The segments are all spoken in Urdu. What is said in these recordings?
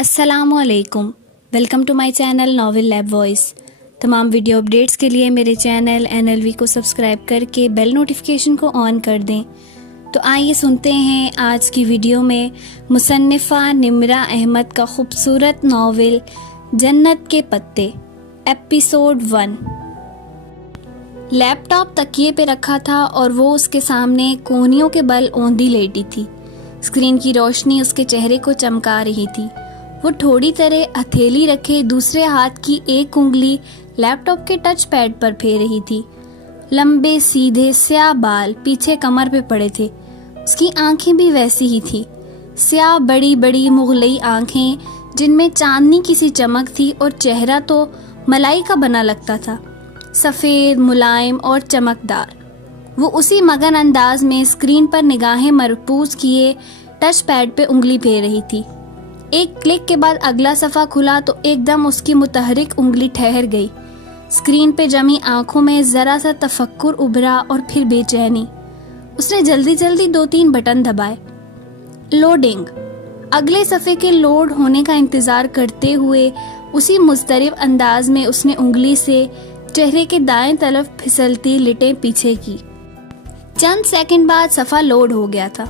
السلام علیکم، welcome to my channel novel lab voice. تمام ویڈیو اپڈیٹس کے لیے میرے چینل NLV کو سبسکرائب کر کے بیل نوٹیفیکیشن کو آن کر دیں۔ تو آئیے سنتے ہیں آج کی ویڈیو میں مصنفہ نمرہ احمد کا خوبصورت ناول جنت کے پتے، ایپیسوڈ 1۔ لیپ ٹاپ تکیے پہ رکھا تھا اور وہ اس کے سامنے کونیوں کے بل اوندھی لیٹی تھی۔ اسکرین کی روشنی اس کے چہرے کو چمکا رہی تھی۔ وہ تھوڑی طرح ہتھیلی رکھے دوسرے ہاتھ کی ایک انگلی لیپ ٹاپ کے ٹچ پیڈ پر پھیر رہی تھی۔ لمبے سیدھے سیاہ بال پیچھے کمر پہ پڑے تھے۔ اس کی آنکھیں بھی ویسی ہی تھی، سیاہ بڑی بڑی مغلئی آنکھیں جن میں چاندنی کی سی چمک تھی، اور چہرہ تو ملائی کا بنا لگتا تھا، سفید ملائم اور چمکدار۔ وہ اسی مگن انداز میں اسکرین پر نگاہیں مرکوز کیے ٹچ پیڈ پہ انگلی پھیر رہی تھی۔ ایک کلک کے بعد اگلا صفحہ کھلا تو ایک دم اس کی متحرک انگلی ٹھہر گئی۔ اسکرین پہ جمی آنکھوں میں ذرا سا تفکر ابھرا اور پھر بے چینی۔ اس نے جلدی جلدی 2-3 بٹن دبائے۔ لوڈنگ۔ اگلے صفحے کے لوڈ ہونے کا انتظار کرتے ہوئے اسی مضطرب انداز میں اس نے انگلی سے چہرے کے دائیں طرف پھسلتی لٹیں پیچھے کی۔ چند سیکنڈ بعد صفحہ لوڈ ہو گیا تھا۔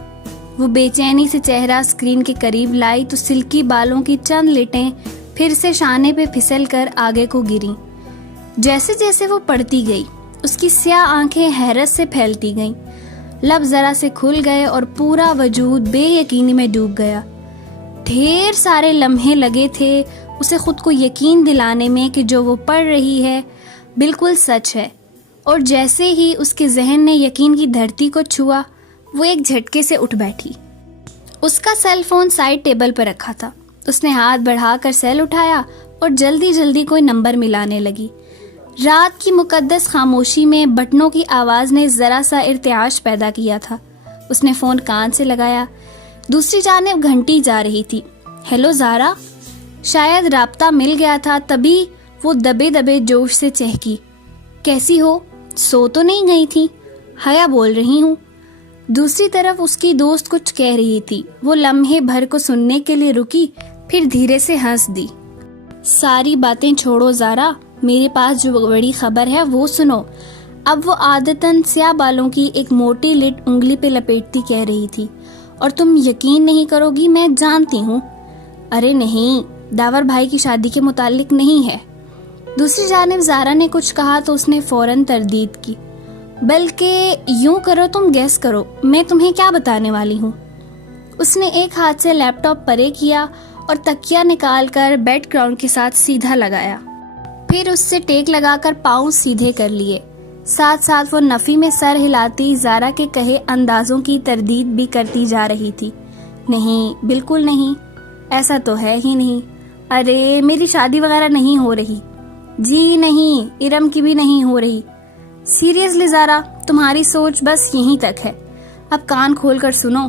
وہ بے چینی سے چہرہ اسکرین کے قریب لائی تو سلکی بالوں کی چند لٹیں پھر سے شانے پہ پھسل کر آگے کو گریں۔ جیسے جیسے وہ پڑھتی گئی اس کی سیاہ آنکھیں حیرت سے پھیلتی گئیں، لب ذرا سے کھل گئے اور پورا وجود بے یقینی میں ڈوب گیا۔ ڈھیر سارے لمحے لگے تھے اسے خود کو یقین دلانے میں کہ جو وہ پڑھ رہی ہے بالکل سچ ہے، اور جیسے ہی اس کے ذہن نے یقین کی دھرتی کو چھوا وہ ایک جھٹکے سے اٹھ بیٹھی۔ اس کا سیل فون سائڈ ٹیبل پر رکھا تھا۔ اس نے ہاتھ بڑھا کر سیل اٹھایا اور جلدی جلدی کوئی نمبر ملانے لگی۔ رات کی مقدس خاموشی میں بٹنوں کی آواز نے ذرا سا ارتعاش پیدا کیا تھا۔ اس نے فون کان سے لگایا۔ دوسری جانب گھنٹی جا رہی تھی۔ ہیلو زارا۔ شاید رابطہ مل گیا تھا، تبھی وہ دبے دبے جوش سے چہکی۔ کیسی ہو؟ سو تو نہیں گئی تھی؟ حیا بول رہی ہوں۔ دوسری طرف اس کی دوست کچھ کہہ رہی تھی۔ وہ لمحے بھر کو سننے کے لیے رکی، پھر دھیرے سے ہنس دی۔ ساری باتیں چھوڑو زارا، میرے پاس جو بڑی خبر ہے وہ سنو۔ اب وہ عادتاً سیاہ بالوں کی ایک موٹی لٹ انگلی پہ لپیٹتی کہہ رہی تھی، اور تم یقین نہیں کرو گی، میں جانتی ہوں۔ ارے نہیں، داور بھائی کی شادی کے متعلق نہیں ہے۔ دوسری جانب زارا نے کچھ کہا تو اس نے فوراً تردید کی۔ بلکہ یوں کرو، تم گیس کرو میں تمہیں کیا بتانے والی ہوں۔ اس نے ایک ہاتھ سے لیپ ٹاپ پرے کیا اور تکیہ نکال کر بیڈ گراؤنڈ کے ساتھ سیدھا لگایا، پھر اس سے ٹیک لگا کر پاؤں سیدھے کر لیے۔ ساتھ ساتھ وہ نفی میں سر ہلاتی زارا کے کہے اندازوں کی تردید بھی کرتی جا رہی تھی۔ نہیں، بالکل نہیں، ایسا تو ہے ہی نہیں۔ ارے میری شادی وغیرہ نہیں ہو رہی۔ جی نہیں، ارم کی بھی نہیں ہو رہی۔ سیریسلی زارا، تمہاری سوچ بس یہیں تک ہے۔ اب کان کھول کر سنو۔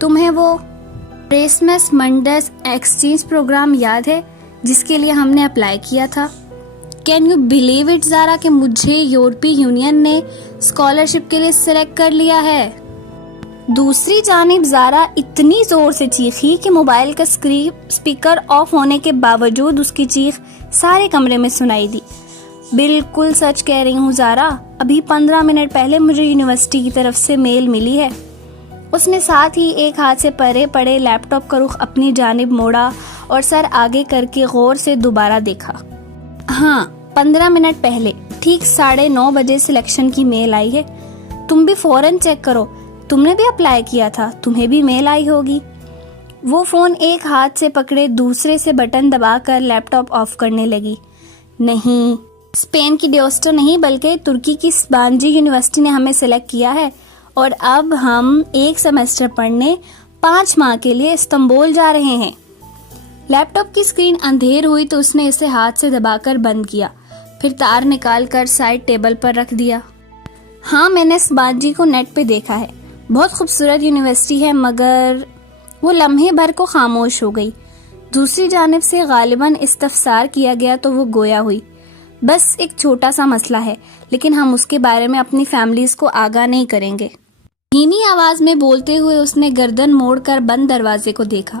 تمہیں وہ کرسمس منڈس ایکسچینج پروگرام یاد ہے جس کے لیے ہم نے اپلائی کیا تھا؟ کین یو بلیو اٹ زارا کہ مجھے یورپی یونین نے اسکالرشپ کے لیے سلیکٹ کر لیا ہے؟ دوسری جانب زارا اتنی زور سے چیخی کہ موبائل کا اسپیکر آف ہونے کے باوجود اس کی چیخ سارے کمرے میں سنائی دی۔ بالکل سچ کہہ رہی ہوں زارا، ابھی 15 منٹ پہلے مجھے یونیورسٹی کی طرف سے میل ملی ہے۔ اس نے ساتھ ہی ایک ہاتھ سے پرے پڑے لیپ ٹاپ کا رخ اپنی جانب موڑا اور سر آگے کر کے غور سے دوبارہ دیکھا۔ ہاں، 15 منٹ پہلے ٹھیک 9:30 بجے سلیکشن کی میل آئی ہے۔ تم بھی فوراً چیک کرو، تم نے بھی اپلائی کیا تھا، تمہیں بھی میل آئی ہوگی۔ وہ فون ایک ہاتھ سے پکڑے دوسرے سے بٹن دبا کر لیپ ٹاپ آف کرنے لگی۔ نہیں، اسپین کی ڈیوسٹو نہیں بلکہ ترکی کی سبانجی یونیورسٹی نے ہمیں سلیکٹ کیا ہے، اور اب ہم ایک سیمسٹر پڑھنے 5 ماہ کے لیے استنبول جا رہے ہیں۔ لیپ ٹاپ کی اسکرین اندھیر ہوئی تو اس نے اسے ہاتھ سے دبا کر بند کیا، پھر تار نکال کر سائڈ ٹیبل پر رکھ دیا۔ ہاں، میں نے سبانجی کو نیٹ پہ دیکھا ہے، بہت خوبصورت یونیورسٹی ہے، مگر وہ لمحے بھر کو خاموش ہو گئی۔ دوسری جانب سے غالباً استفسار کیا گیا تو وہ گویا ہوئی۔ بس ایک چھوٹا سا مسئلہ ہے، لیکن ہم اس کے بارے میں اپنی فیملیز کو آگاہ نہیں کریں گے۔ دھیمی آواز میں بولتے ہوئے اس نے گردن موڑ کر بند دروازے کو دیکھا۔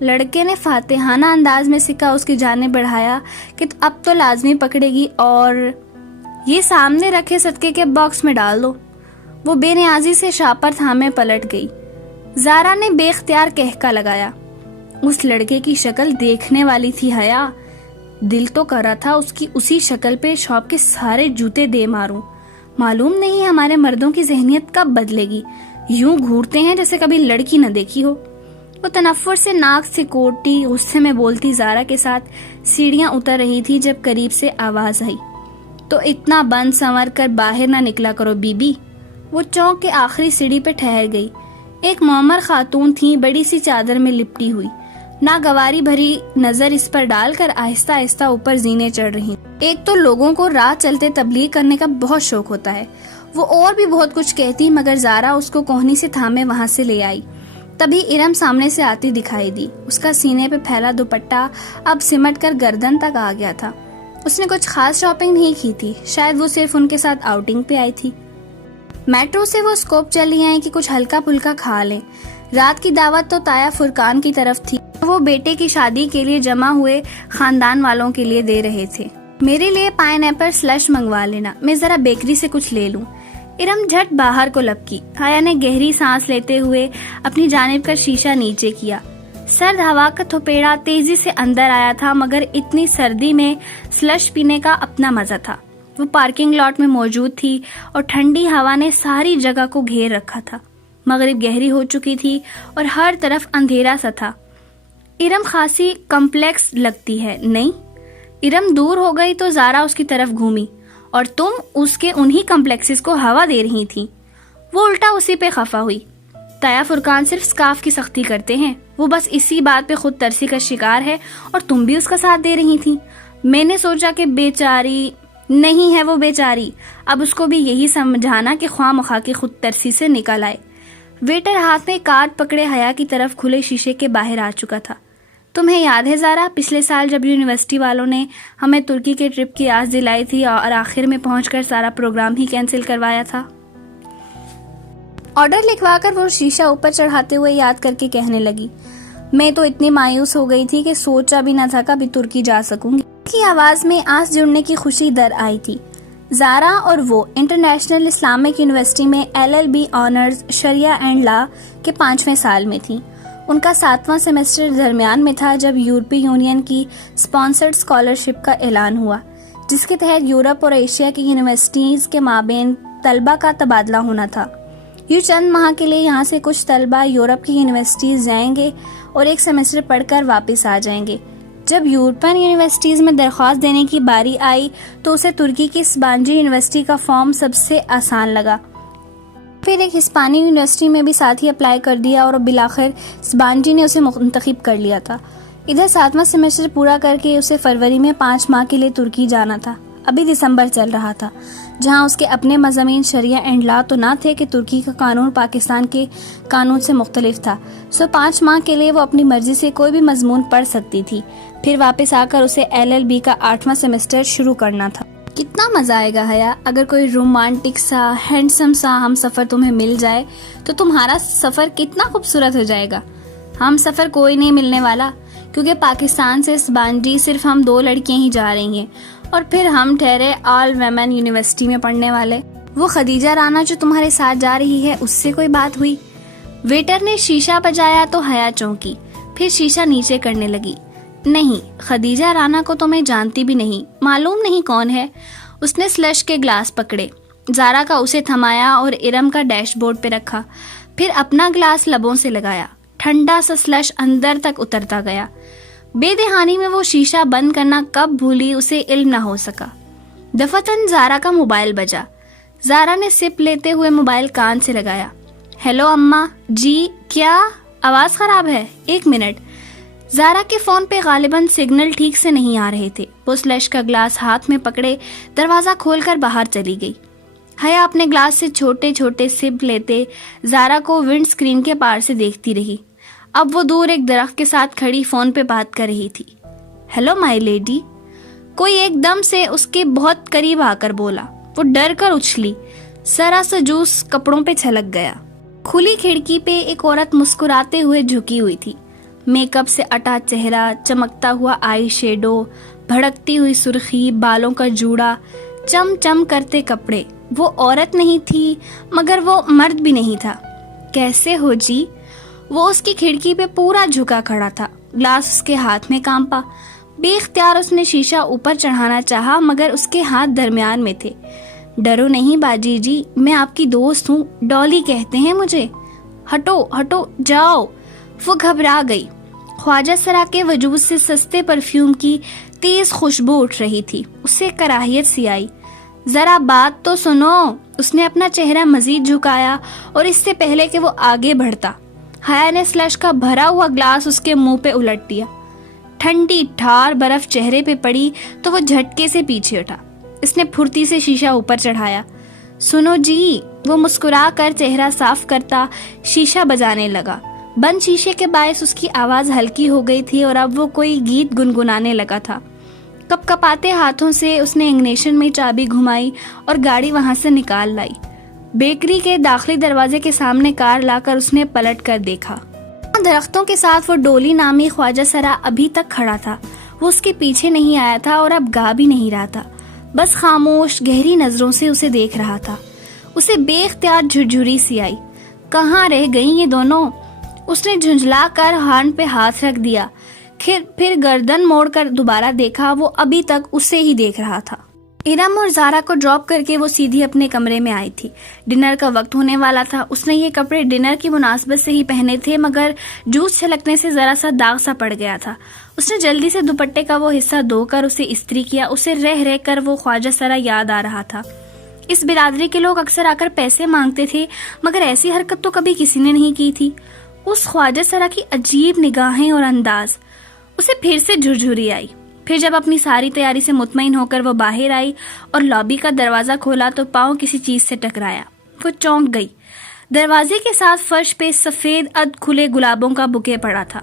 لڑکے نے فاتحانہ انداز میں سکہ اس کی جانب بڑھایا کہ اب تو لازمی پکڑے گی، اور یہ سامنے رکھے صدقے کے باکس میں ڈال دو۔ وہ بے نیازی سے شاپر تھامے پلٹ گئی۔ زارا نے بے اختیار کہکا لگایا۔ اس لڑکے کی شکل دیکھنے والی تھی حیا۔ دل تو کر رہا تھا اس کی اسی شکل پہ شاپ کے سارے جوتے دے ماروں۔ معلوم نہیں ہمارے مردوں کی ذہنیت کب بدلے گی، یوں گھورتے ہیں جیسے کبھی لڑکی نہ دیکھی ہو۔ وہ تنفر سے ناک سکوڑتی غصے میں بولتی زارا کے ساتھ سیڑھیاں اتر رہی تھی جب قریب سے آواز آئی، تو اتنا بند سنور کر باہر نہ نکلا کرو بی بی۔ وہ چوک کے آخری سیڑھی پہ ٹھہر گئی۔ ایک معمر خاتون تھی، بڑی سی چادر میں لپٹی ہوئی، ناگواری بھری نظر اس پر ڈال کر آہستہ آہستہ اوپر زینے چڑھ رہی۔ ایک تو لوگوں کو راہ چلتے تبلیغ کرنے کا بہت شوق ہوتا ہے، وہ اور بھی بہت کچھ کہتی، مگر زارا اس کو کوہنی سے تھامے وہاں سے لے آئی۔ تبھی ارم سامنے سے آتی دکھائی دی۔ اس کا سینے پہ پھیلا دوپٹہ اب سمٹ کر گردن تک آ گیا تھا۔ اس نے کچھ خاص شاپنگ نہیں کی تھی، شاید وہ صرف ان کے ساتھ آؤٹنگ پہ آئی تھی۔ میٹرو سے وہ اسکوپ چلی آئیں کہ کچھ ہلکا پھلکا کھا لیں۔ رات کی دعوت تو تایا فرقان کی طرف تھی، وہ بیٹے کی شادی کے لیے جمع ہوئے خاندان والوں کے لیے دے رہے تھے۔ میرے لیے پائن ایپل سلش منگوا لینا، میں ذرا بیکری سے کچھ لے لوں۔ ارم جھٹ باہر کو لپکی۔ حیا نے گہری سانس لیتے ہوئے اپنی جانب کا شیشہ نیچے کیا۔ سرد ہوا کا تھوپیڑا تیزی سے اندر آیا تھا، مگر اتنی سردی میں سلش پینے کا اپنا مزہ تھا۔ وہ پارکنگ لاٹ میں موجود تھی اور ٹھنڈی ہوا نے ساری جگہ کو گھیر رکھا تھا۔ مغرب گہری ہو چکی تھی اور ہر طرف اندھیرا سا تھا۔ ارم خاصی کمپلیکس لگتی ہے، نہیں؟ ارم دور ہو گئی تو زارا اس کی طرف گھومی، اور تم اس کے انہی کمپلیکسز کو ہوا دے رہی تھی۔ وہ الٹا اسی پہ خفا ہوئی۔ تایا فرقان صرف سکارف کی سختی کرتے ہیں، وہ بس اسی بات پہ خود ترسی کا شکار ہے، اور تم بھی اس کا ساتھ دے رہی تھی۔ میں نے سوچا کہ بیچاری نہیں ہے، وہ بیچاری، اب اس کو بھی یہی سمجھانا کہ خواہ مخواہ کی خود ترسی سے نکل آئے۔ ویٹر ہاتھ میں کارڈ پکڑے حیا کی طرف کھلے شیشے کے باہر آ چکا تھا۔ تمہیں یاد ہے زارا، پچھلے سال جب یونیورسٹی والوں نے ہمیں ترکی کے ٹرپ کی آس دلائی تھی اور آخر میں پہنچ کر سارا پروگرام ہی کینسل کروایا تھا؟ آرڈر لکھوا کر وہ شیشہ اوپر چڑھاتے ہوئے یاد کر کے کہنے لگی، میں تو اتنی مایوس ہو گئی تھی کہ سوچا بھی نہ تھا کبھی ترکی جا سکوں گی۔ کی آواز میں آس جڑنے کی خوشی در آئی تھی۔ زارا اور وہ انٹرنیشنل اسلامک یونیورسٹی میں LLB آنرز شریعہ اینڈ لا کے 5ویں سال میں تھی۔ ان کا 7واں سیمسٹر درمیان میں تھا جب یورپی یونین کی اسپانسرڈ اسکالرشپ کا اعلان ہوا، جس کے تحت یورپ اور ایشیا کی یونیورسٹیز کے مابین طلبہ کا تبادلہ ہونا تھا۔ یوں چند ماہ کے لیے یہاں سے کچھ طلبہ یورپ کی یونیورسٹیز جائیں گے اور ایک سیمسٹر پڑھ کر واپس آ جائیں گے۔ جب یورپین یونیورسٹیز میں درخواست دینے کی باری آئی تو اسے ترکی کی سبانجی یونیورسٹی کا فارم سب سے آسان لگا۔ پھر ایک ہسپانی یونیورسٹی میں بھی ساتھ ہی اپلائی کر دیا اور بالآخر سبانجی نے اسے منتخب کر لیا تھا۔ ادھر 7واں سیمسٹر پورا کر کے اسے فروری میں 5 ماہ کے لیے ترکی جانا تھا۔ ابھی دسمبر چل رہا تھا، جہاں اس کے اپنے مضامین شریعہ اینڈ لا تو نہ تھے کہ ترکی کا قانون پاکستان کے قانون سے مختلف تھا، 5 ماہ کے لیے وہ اپنی مرضی سے کوئی بھی مضمون پڑھ سکتی تھی۔ پھر واپس آ کر اسے LLB کا 8واں سیمسٹر شروع کرنا تھا۔ کتنا مزہ آئے گا حیا، اگر کوئی رومانٹک سا ہینڈسم سا ہم سفر تمہیں مل جائے تو تمہارا سفر کتنا خوبصورت ہو جائے گا۔ ہم سفر کوئی نہیں ملنے والا، کیونکہ پاکستان سے سبانجی صرف ہم 2 لڑکیاں ہی جا رہی ہیں، اور پھر ہم ٹھہرے آل ویمن یونیورسٹی میں پڑھنے والے۔ وہ خدیجہ رانا جو تمہارے ساتھ جا رہی ہے، اس سے کوئی بات ہوئی؟ ویٹر نے شیشہ بجایا تو حیا چونکی، پھر شیشہ نیچے کرنے لگی۔ نہیں، خدیجہ رانا کو تو میں جانتی بھی نہیں، معلوم نہیں کون ہے۔ اس نے سلش کے گلاس پکڑے، زارا کا اسے تھمایا اور ارم کا ڈیش بورڈ پہ رکھا، پھر اپنا گلاس لبوں سے لگایا۔ ٹھنڈا سا سلش اندر تک اترتا گیا۔ بے دہانی میں وہ شیشہ بند کرنا کب بھولی اسے علم نہ ہو سکا۔ دفتن زارا کا موبائل بجا۔ زارا نے سپ لیتے ہوئے موبائل کان سے لگایا۔ ہیلو اماں جی، کیا آواز خراب ہے؟ 1 منٹ۔ زارا کے فون پہ غالباً سگنل ٹھیک سے نہیں آ رہے تھے۔ وہ سلش کا گلاس ہاتھ میں پکڑے دروازہ کھول کر باہر چلی گئی۔ حیا اپنے گلاس سے چھوٹے چھوٹے سپ لیتے زارا کو ونڈ سکرین کے پار سے دیکھتی رہی۔ اب وہ دور ایک درخت کے ساتھ کھڑی فون پہ بات کر رہی تھی۔ ہیلو مائی لیڈی، کوئی ایک دم سے اس کے بہت قریب آ کر بولا۔ وہ ڈر کر اچھلی، ذرا سا جوس کپڑوں پہ چھلک گیا۔ کھلی کھڑکی پہ ایک عورت مسکراتے ہوئے جھکی ہوئی تھی۔ میک اپ سے اٹا چہرہ، چمکتا ہوا آئی شیڈو، بھڑکتی ہوئی سرخی، بالوں کا جوڑا، چم چم کرتے کپڑے. وہ عورت نہیں تھی مگر وہ مرد بھی نہیں تھا. کیسے ہو جی؟ وہ اس کی کھڑکی پہ پورا جھکا کھڑا تھا. گلاس اس کے ہاتھ میں کانپا. بے اختیار اس نے شیشہ اوپر چڑھانا چاہا مگر اس کے ہاتھ درمیان میں تھے. ڈرو نہیں باجی جی، میں آپ کی دوست ہوں، ڈالی کہتے ہیں مجھے. ہٹو ہٹو جاؤ. وہ گھبرا گئی. خواجہ سرا کے وجود سے سستے پرفیوم کی تیز خوشبو اٹھ رہی تھی. اسے کراہیت سی آئی. ذرا بات تو سنو. اس نے اپنا چہرہ مزید جھکایا اور اس سے پہلے کہ وہ آگے بڑھتا حیا نے سلش کا بھرا ہوا گلاس اس کے منہ پہ الٹ دیا. ٹھنڈی ٹھار برف چہرے پہ پڑی تو وہ جھٹکے سے پیچھے اٹھا. اس نے پھرتی سے شیشہ اوپر چڑھایا. سنو جی. وہ مسکرا کر چہرہ صاف کرتا شیشہ بجانے لگا. بند شیشے کے باعث اس کی آواز ہلکی ہو گئی تھی اور اب وہ کوئی گیت گنگنانے لگا تھا. کپ کپاتے ہاتھوں سے اس نے انگنیشن میں چابی گھمائی اور گاڑی وہاں سے نکال لائی. بیکری کے داخلی دروازے کے سامنے کار لا کر اس نے پلٹ کر دیکھا. درختوں کے ساتھ وہ ڈولی نامی خواجہ سرا ابھی تک کھڑا تھا. وہ اس کے پیچھے نہیں آیا تھا اور اب گا بھی نہیں رہا تھا. بس خاموش گہری نظروں سے اسے دیکھ رہا تھا. اسے بے اختیار جھرجھری سی آئی. کہاں رہ گئی یہ دونوں؟ اس نے جھنجھلا کر ہارن پہ ہاتھ رکھ دیا. پھر گردن موڑ کر دوبارہ دیکھا. وہ ابھی تک اسے ہی دیکھ رہا تھا. ارم اور زارا کو ڈراپ کر کے وہ سیدھی اپنے کمرے میں آئی تھی. ڈنر کا وقت ہونے والا تھا. اس نے یہ کپڑے ڈنر کی مناسبت سے ہی پہنے تھے مگر جوس چھلکنے سے ذرا سا داغ سا پڑ گیا تھا. اس نے جلدی سے دوپٹے کا وہ حصہ دھو کر اسے استری کیا. اسے رہ رہ کر وہ خواجہ سرا یاد آ رہا تھا. اس برادری کے لوگ اکثر آ کر پیسے مانگتے تھے مگر ایسی حرکت تو کبھی کسی نے نہیں کی تھی. اس خواجہ سرا کی عجیب نگاہیں اور انداز. اسے پھر سے جھرجھری آئی. پھر جب اپنی ساری تیاری سے مطمئن ہو کر وہ باہر آئی اور لابی کا دروازہ کھولا تو پاؤں کسی چیز سے ٹکرایا. وہ چونک گئی. دروازے کے ساتھ فرش پہ سفید اد کھلے گلابوں کا بکے پڑا تھا.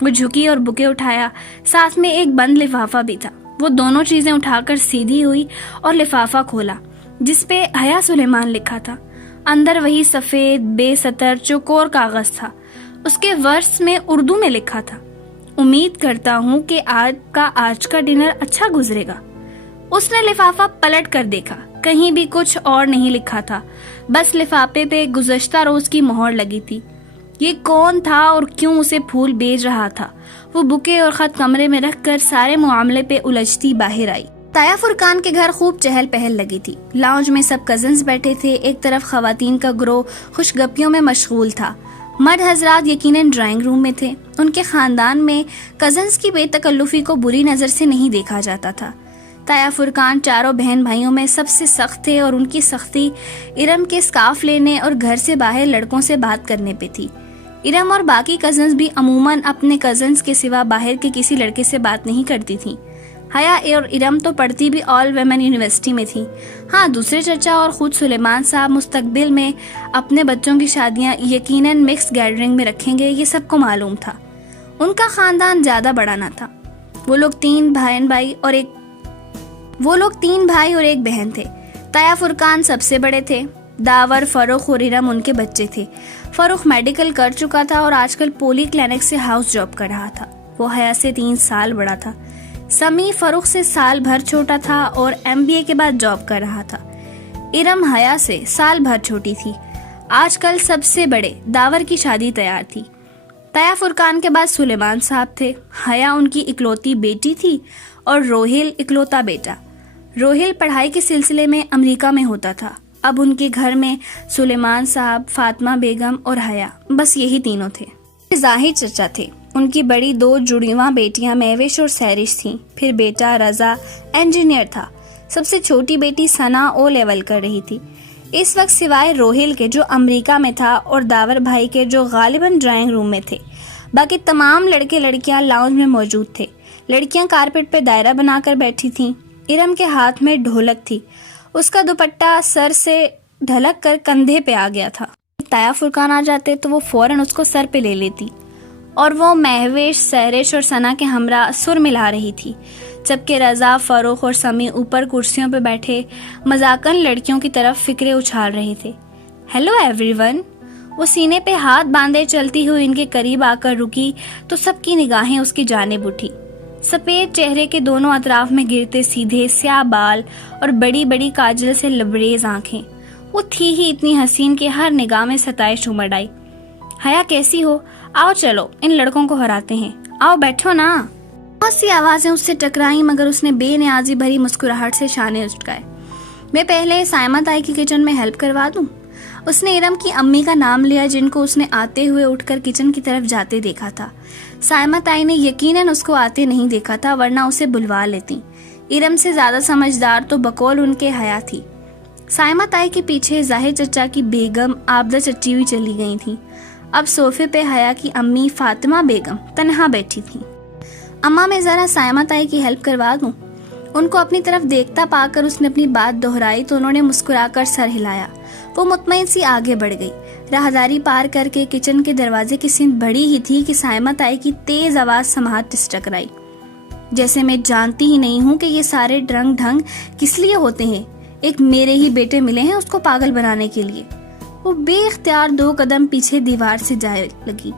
وہ جھکی اور بکے اٹھایا. ساتھ میں ایک بند لفافہ بھی تھا. وہ دونوں چیزیں اٹھا کر سیدھی ہوئی اور لفافہ کھولا جس پہ حیا سلیمان لکھا تھا. اندر وہی سفید بے سطر چوکور کاغذ تھا. اس کے ورس میں اردو میں لکھا تھا: امید کرتا ہوں کہ آج کا ڈنر اچھا گزرے گا. اس نے لفافہ پلٹ کر دیکھا. کہیں بھی کچھ اور نہیں لکھا تھا. بس لفافے پہ گزشتہ روز کی مہر لگی تھی. یہ کون تھا اور کیوں اسے پھول بھیج رہا تھا؟ وہ بکے اور خط کمرے میں رکھ کر سارے معاملے پہ الجھتی باہر آئی. تایا فرقان کے گھر خوب چہل پہل لگی تھی. لاؤنج میں سب کزنز بیٹھے تھے. ایک طرف خواتین کا گروہ خوش گپیوں میں مشغول تھا. مرد حضرات یقیناً ڈرائنگ روم میں تھے. ان کے خاندان میں کزنز کی بے تکلفی کو بری نظر سے نہیں دیکھا جاتا تھا. تایا فرقان چاروں بہن بھائیوں میں سب سے سخت تھے اور ان کی سختی ارم کے اسکارف لینے اور گھر سے باہر لڑکوں سے بات کرنے پہ تھی. ارم اور باقی کزنز بھی عموماً اپنے کزنز کے سوا باہر کے کسی لڑکے سے بات نہیں کرتی تھیں. حیا اور ارم تو پڑھتی بھی آل ویمن یونیورسٹی میں تھی. ہاں، دوسرے چچا اور خود سلیمان صاحب مستقبل میں اپنے بچوں کی شادیاں یقیناً مکس گیدرنگ میں رکھیں گے، یہ سب کو معلوم تھا. ان کا خاندان زیادہ بڑا نہ تھا. وہ لوگ تین بھائی اور ایک بہن تھے. تایا فرقان سب سے بڑے تھے. داور، فروخ اور ارم ان کے بچے تھے. فروخ میڈیکل کر چکا تھا اور آج کل پولی کلینک سے ہاؤس جاب کر رہا تھا. وہ حیا سے 3 سال بڑا تھا. سمی فروخ سے سال بھر چھوٹا تھا اور MBA کے بعد جاب کر رہا تھا. ارم حیا سے سال بھر چھوٹی تھی. آج کل سب سے بڑے داور کی شادی تیار تھی. تایا فرقان کے بعد سلیمان صاحب تھے. حیا ان کی اکلوتی بیٹی تھی اور روہل اکلوتا بیٹا. روہل پڑھائی کے سلسلے میں امریکہ میں ہوتا تھا. اب ان کے گھر میں سلیمان صاحب، فاطمہ بیگم اور حیا، بس یہی تینوں تھے. ظاہر چچا تھے. ان کی بڑی 2 جڑواں بیٹیاں مہوش اور سیرش تھیں. پھر بیٹا رضا انجینئر تھا. سب سے چھوٹی بیٹی ثنا O لیول کر رہی تھی. اس وقت سوائے روہل کے جو امریکہ میں تھا اور داور بھائی کے جو غالباً ڈرائنگ روم میں تھے، باقی تمام لڑکے لڑکیاں لاؤنج میں موجود تھے. لڑکیاں کارپیٹ پہ دائرہ بنا کر بیٹھی تھیں. ارم کے ہاتھ میں ڈھولک تھی. اس کا دوپٹہ سر سے ڈھلک کر کندھے پہ آ گیا تھا. تایا فرقان آ جاتے تو وہ فوراً اس کو سر پہ لے لیتی اور وہ مہوش، سیرش اور ثنا کے ہمراہ سر ملا رہی تھی، جبکہ رضا، فروخ اور سمی اوپر کرسیوں پہ بیٹھے مذاقن لڑکیوں کی طرف فکرے اچھال رہے تھے. Hello every one. وہ سینے پہ ہاتھ باندھے چلتی ہوئی ان کے قریب آ کر رکی تو سب کی نگاہیں اس کی جانب اٹھی۔ سفید چہرے کے دونوں اطراف میں گرتے سیدھے سیاہ بال اور بڑی بڑی کاجل سے لبریز آنکھیں، وہ تھی ہی اتنی حسین کہ ہر نگاہ میں ستائش امڑ آئی۔ حیا کیسی ہو؟ آؤ چلو ان لڑکوں کو ہراتے ہیں، آؤ بیٹھو نا۔ بہت سی آوازیں اس سے ٹکرائیں مگر اس نے بے نیازی بھری مسکراہٹ سے شانے اچکائے۔ میں پہلے سائمہ تائی کی کچن میں ہیلپ کروا دوں؟ اس نے ارم کی امی کا نام لیا جن کو اس نے آتے ہوئے اٹھ کر کچن کی طرف جاتے دیکھا تھا۔ سائمہ تائی نے یقیناً اس کو آتے نہیں دیکھا تھا ورنہ اسے بلوا لیتی۔ ارم سے زیادہ سمجھدار تو بقول ان کے حیا تھی۔ سائمہ تائی کے پیچھے ظاہر چچا کی بیگم عابدہ چچی بھی چلی گئی تھی۔ اب صوفے پہ حیا کی امی فاطمہ بیگم تنہا بیٹھی تھی۔ اماں میں ذرا سائمہ تائی کی ہیلپ کروا دوں؟ ان کو اپنی طرف دیکھتا پا کر اس نے اپنی بات دہرائی تو انہوں نے مسکرا کر سر ہلایا۔ وہ مطمئن سی آگے بڑھ گئی۔ راہداری پار کر کے کچن کے دروازے کی سمت بڑی ہی تھی کہ سائمہ تائی کی تیز آواز سماعت ٹکرائی۔ جیسے میں جانتی ہی نہیں ہوں کہ یہ سارے رنگ ڈھنگ کس لیے ہوتے ہیں، ایک میرے ہی بیٹے ملے ہیں اس کو پاگل بنانے کے لیے۔ وہ بے اختیار 2 قدم پیچھے دیوار سے جائے لگی۔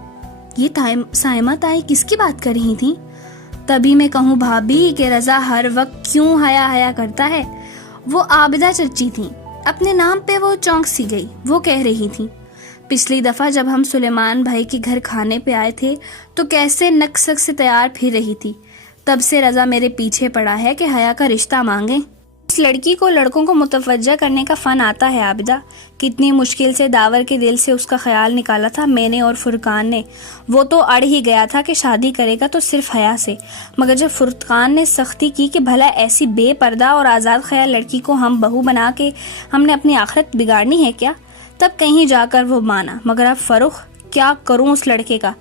یہ سائمہ تائی کس کی بات کر رہی تھی؟ تبھی میں کہوں بھابھی کہ رضا ہر وقت کیوں حیا کرتا ہے۔ وہ عابدہ چچی تھیں، اپنے نام پہ وہ چونک سی گئی۔ وہ کہہ رہی تھی پچھلی دفعہ جب ہم سلیمان بھائی کے گھر کھانے پہ آئے تھے تو کیسے نقص سے تیار پھر رہی تھی، تب سے رضا میرے پیچھے پڑا ہے کہ حیا کا رشتہ مانگے۔ اس لڑکی کو لڑکوں کو متوجہ کرنے کا فن آتا ہے عابدہ۔ کتنی مشکل سے داور کے دل سے اس کا خیال نکالا تھا میں نے اور فرقان نے۔ وہ تو اڑ ہی گیا تھا کہ شادی کرے گا تو صرف حیا سے، مگر جب فرقان نے سختی کی کہ بھلا ایسی بے پردہ اور آزاد خیال لڑکی کو ہم بہو بنا کے ہم نے اپنی آخرت بگاڑنی ہے کیا، تب کہیں جا کر وہ مانا۔ مگر اب فروخ کیا کروں اس لڑکے کا،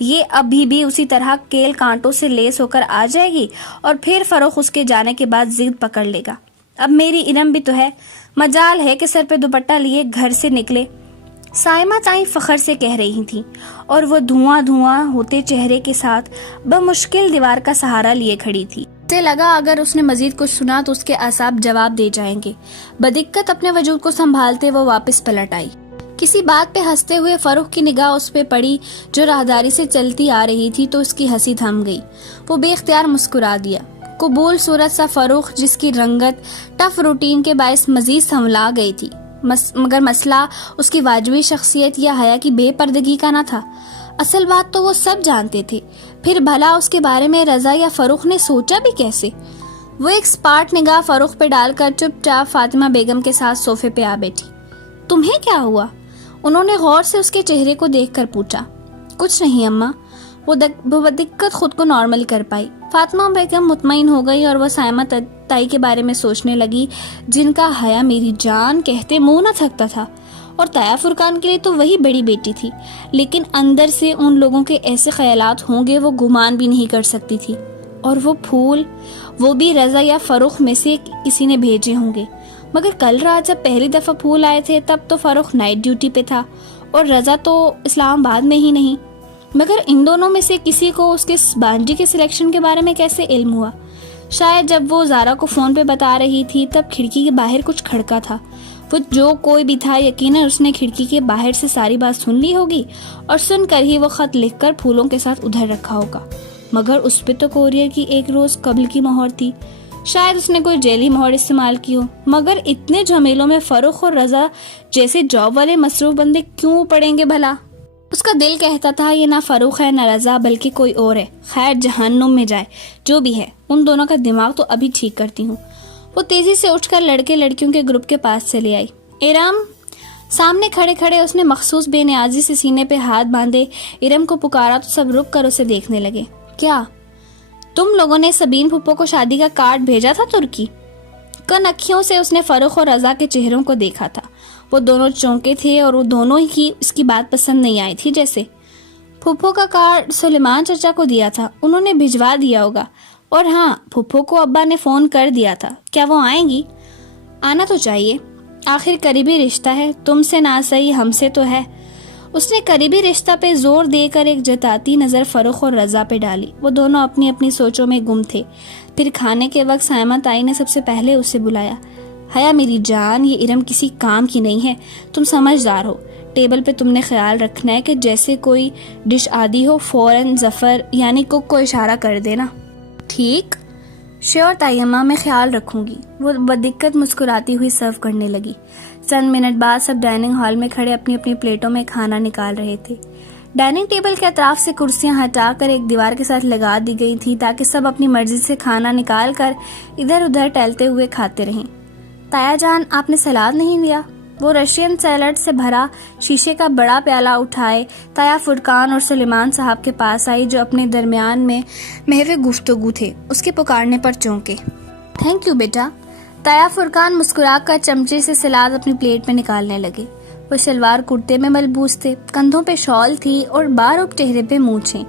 یہ ابھی بھی اسی طرح کیل کانٹوں سے لیس ہو کر آ جائے گی اور پھر فروخ اس کے جانے کے بعد ضد پکڑ لے گا۔ اب میری ارم بھی تو ہے، مجال ہے کہ سر پہ دوپٹہ لیے گھر سے نکلے۔ سائمہ تائیں فخر سے کہہ رہی تھی اور وہ دھواں ہوتے چہرے کے ساتھ بمشکل دیوار کا سہارا لیے کھڑی تھی۔ اسے لگا اگر اس نے مزید کچھ سنا تو اس کے اعصاب جواب دے جائیں گے۔ بدقت اپنے وجود کو سنبھالتے وہ واپس پلٹ آئی۔ کسی بات پہ ہنستے ہوئے فروخ کی نگاہ اس پہ پڑی جو راہداری سے چلتی آ رہی تھی تو اس کی ہنسی تھم گئی۔ وہ بے اختیار مسکرا دیا۔ قبول صورت سا فروخ جس کی رنگت ٹف روٹین کے باعث مزید سنولا گئی تھی، مگر مسئلہ اس کی واجبی شخصیت یا حیا کی بے پردگی کا نہ تھا۔ اصل بات تو وہ سب جانتے تھے، پھر بھلا اس کے بارے میں رضا یا فروخ نے سوچا بھی کیسے؟ وہ ایک سپاٹ نگاہ فروخ پہ ڈال کر چپ چاپ فاطمہ بیگم کے ساتھ صوفے پہ آ بیٹھی۔ تمہیں کیا ہوا؟ انہوں نے غور سے اس کے چہرے کو دیکھ کر پوچھا۔ کچھ نہیں اماں، وہ بدقت خود کو نارمل کر پائی۔ فاطمہ بیگم مطمئن ہو گئی اور وہ سائمہ تائی کے بارے میں سوچنے لگی جن کا حیا میری جان کہتے منہ نہ تھکتا تھا، اور تایا فرقان کے لیے تو وہی بڑی بیٹی تھی، لیکن اندر سے ان لوگوں کے ایسے خیالات ہوں گے وہ گمان بھی نہیں کر سکتی تھی۔ اور وہ پھول، وہ بھی رضا یا فروخ میں سے کسی نے بھیجے ہوں گے۔ مگر کل رات جب پہلی دفعہ پھول آئے تھے تب تو فروخ نائٹ ڈیوٹی پہ تھا اور رضا تو اسلام آباد میں ہی نہیں۔ مگر ان دونوں میں سے کسی کو اس کے بانجی کے سلیکشن کے بارے میں کیسے علم ہوا؟ شاید جب وہ زارا کو فون پہ بتا رہی تھی تب کھڑکی کے باہر کچھ کھڑکا تھا۔ وہ جو کوئی بھی تھا یقیناً اس نے کھڑکی کے باہر سے ساری بات سن لی ہوگی اور سن کر ہی وہ خط لکھ کر پھولوں کے ساتھ ادھر رکھا ہوگا۔ مگر اس پہ تو کوریئر کی 1 روز قبل کی مہر تھی، شاید اس نے کوئی جیلی مہر استعمال کی ہو۔ مگر اتنے جھمیلوں میں فروخ اور رضا جیسے جاب والے مصروف بندے کیوں پڑیں گے بھلا؟ اس کا دل کہتا تھا یہ نہ فروخ ہے نہ رضا بلکہ کوئی اور ہے۔ خیر جہنم میں جائے، جو بھی ہے ان دونوں کا دماغ تو ابھی ٹھیک کرتی ہوں۔ وہ تیزی سے اٹھ کر لڑکے لڑکیوں کے گروپ کے پاس چلی آئی۔ ارم، سامنے کھڑے کھڑے اس نے مخصوص بے نیازی سے سینے پہ ہاتھ باندھے ارم کو پکارا تو سب رک کر اسے دیکھنے لگے۔ کیا تم لوگوں نے سبین پھپھو کو شادی کا کارڈ بھیجا تھا ترکی؟ کن اکھیوں سے اس نے فروخ اور رضا کے چہروں کو دیکھا تھا۔ وہ دونوں چونکے تھے اور وہ دونوں ہی اس کی بات پسند نہیں آئی تھی۔ جیسے پھپھو کا کارڈ سلیمان چچا کو دیا تھا، انہوں نے بھجوا دیا ہوگا، اور ہاں پھپھو کو ابا نے فون کر دیا تھا۔ کیا وہ آئیں گی؟ آنا تو چاہیے، آخر قریبی رشتہ ہے، تم سے نہ صحیح ہم سے تو ہے۔ اس نے قریبی رشتہ پہ زور دے کر ایک جتاتی نظر فروخ اور رضا پہ ڈالی۔ وہ دونوں اپنی اپنی سوچوں میں گم تھے۔ پھر کھانے کے وقت سائمہ تائی نے سب سے پہلے اسے بلایا۔ حیا میری جان، یہ ارم کسی کام کی نہیں ہے، تم سمجھدار ہو، ٹیبل پہ تم نے خیال رکھنا ہے کہ جیسے کوئی ڈش آدھی ہو فوراً ظفر یعنی کک کو اشارہ کر دینا. ٹھیک؟ شیور طیمہ، میں خیال رکھوں گی. وہ بدقت مسکراتی ہوئی سرو کرنے لگی. چند منٹ بعد سب ڈائننگ ہال میں کھڑے اپنی اپنی پلیٹوں میں کھانا نکال رہے تھے. ڈائننگ ٹیبل کے اطراف سے کرسیاں ہٹا کر ایک دیوار کے ساتھ لگا دی گئی تھی تاکہ سب اپنی مرضی سے کھانا نکال کر ادھر ادھر ٹہلتے ہوئے کھاتے رہیں. تایا جان، آپ نے سلاد نہیں لیا؟ وہ رشین سیلڈ سے بھرا شیشے کا بڑا پیالہ اٹھائے تایا فرقان اور سلیمان صاحب کے پاس آئی جو اپنے درمیان میں محو گفتگو تھے. اس کے پکارنے پر چونکے. تھینک یو بیٹا. تایا فرقان مسکرا کر چمچے سے سلاد اپنی پلیٹ میں نکالنے لگے. وہ شلوار کرتے میں ملبوس تھے، کندھوں پہ شال تھی اور باروب چہرے پہ مونچھیں.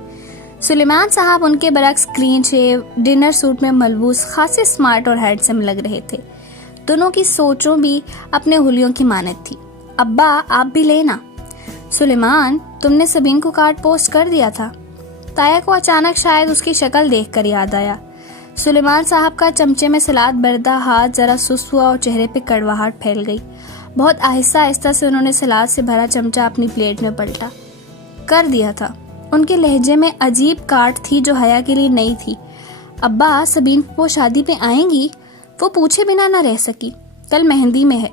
سلیمان صاحب ان کے برعکس کلین شیو ڈنر سوٹ میں ملبوس خاصے سمارٹ اور ہینڈسم لگ رہے تھے. دونوں کی سوچوں بھی اپنے حلیوں کی مانند تھی. ابا آپ بھی لینا. سلیمان، تم نے سبین کو کارڈ پوسٹ کر دیا تھا؟ تایا کو اچانک شاید اس کی شکل دیکھ کر یاد آیا. سلیمان صاحب کا چمچے میں سلاد بردہ ہاتھ ذرا سست ہوا اور چہرے پہ کڑواہٹ پھیل گئی. بہت آہستہ آہستہ سے انہوں نے سلاد سے بھرا چمچہ اپنی پلیٹ میں پلٹا. کر دیا تھا. ان کے لہجے میں عجیب کاٹ تھی جو حیا کے لیے نئی تھی. ابا، سبین وہ شادی پہ آئیں گی؟ وہ پوچھے بنا نہ رہ سکی. کل مہندی میں ہے.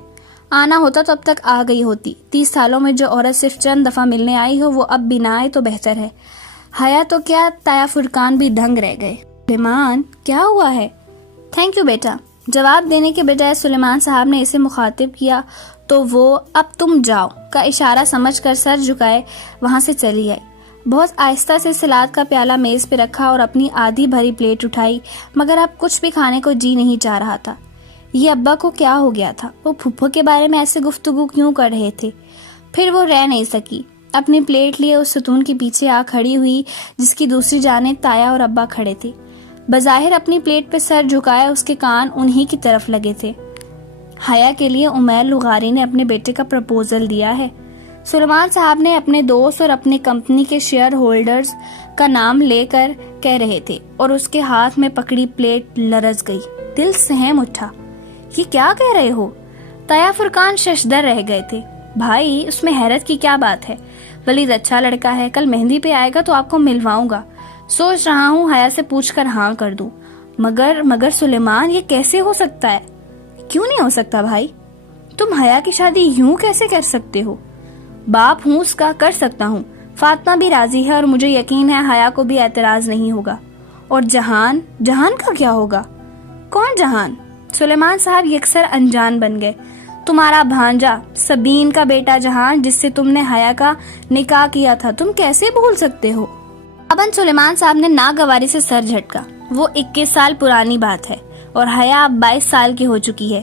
آنا ہوتا تو اب تک آ گئی ہوتی. 30 سالوں میں جو عورت صرف چند دفعہ ملنے آئی ہو وہ اب بھی نہ آئے تو بہتر ہے. حیا تو کیا، تایا فرقان بھی دنگ رہ گئے. سلیمان، کیا ہوا ہے؟ تھینک یو بیٹا. جواب دینے کے بجائے سلیمان صاحب نے اسے مخاطب کیا تو وہ اب تم جاؤ کا اشارہ سمجھ کر سر جھکائے وہاں سے چلی آئی. بہت آہستہ سے سلاد کا پیالہ میز پہ رکھا اور اپنی آدھی بھری پلیٹ اٹھائی، مگر اب کچھ بھی کھانے کو جی نہیں چاہ رہا تھا. یہ ابا کو کیا ہو گیا تھا؟ وہ پھپھو کے بارے میں ایسے گفتگو کیوں کر رہے تھے؟ پھر وہ رہ نہیں سکی. اپنی پلیٹ لیے اس ستون کے پیچھے آ کھڑی ہوئی جس کی دوسری جانب تایا اور ابا کھڑے تھے. بظاہر اپنی پلیٹ پہ سر جھکائے اس کے کان انہی کی طرف لگے تھے. حیا کے لیے عمیر لغاری نے اپنے بیٹے کا پرپوزل دیا ہے. سلیمان صاحب نے اپنے دوست اور اپنی کمپنی کے شیئر ہولڈرز کا نام لے کر کہہ رہے تھے اور اس کے ہاتھ میں پکڑی پلیٹ لرز گئی. دل سہم اٹھا. یہ کیا کہہ رہے ہو؟ تایا فرقان ششدر رہ گئے تھے. بھائی، اس میں حیرت کی کیا بات ہے؟ ولید اچھا لڑکا ہے. کل مہندی پہ آئے گا تو آپ کو ملواؤں گا. سوچ رہا ہوں حیا سے پوچھ کر ہاں کر دوں. مگر سلیمان، یہ کیسے ہو سکتا ہے؟ کیوں نہیں ہو سکتا بھائی؟ تم حیا کی شادی یوں کیسے کر سکتے ہو؟ باپ ہوں اس کا، کر سکتا ہوں. فاطمہ بھی راضی ہے اور مجھے یقین ہے حیا کو بھی اعتراض نہیں ہوگا. اور جہان کا کیا ہوگا؟ کون جہان؟ سلیمان صاحب یکسر انجان بن گئے. تمہارا بھانجا سبین کا بیٹا جہان، جس سے تم نے حیا کا نکاح کیا تھا. تم کیسے بھول سکتے ہو؟ ابن سلیمان صاحب نے ناگواری سے سر جھٹکا. وہ 21 سال پرانی بات ہے اور حیا اب 22 سال کی ہو چکی ہے.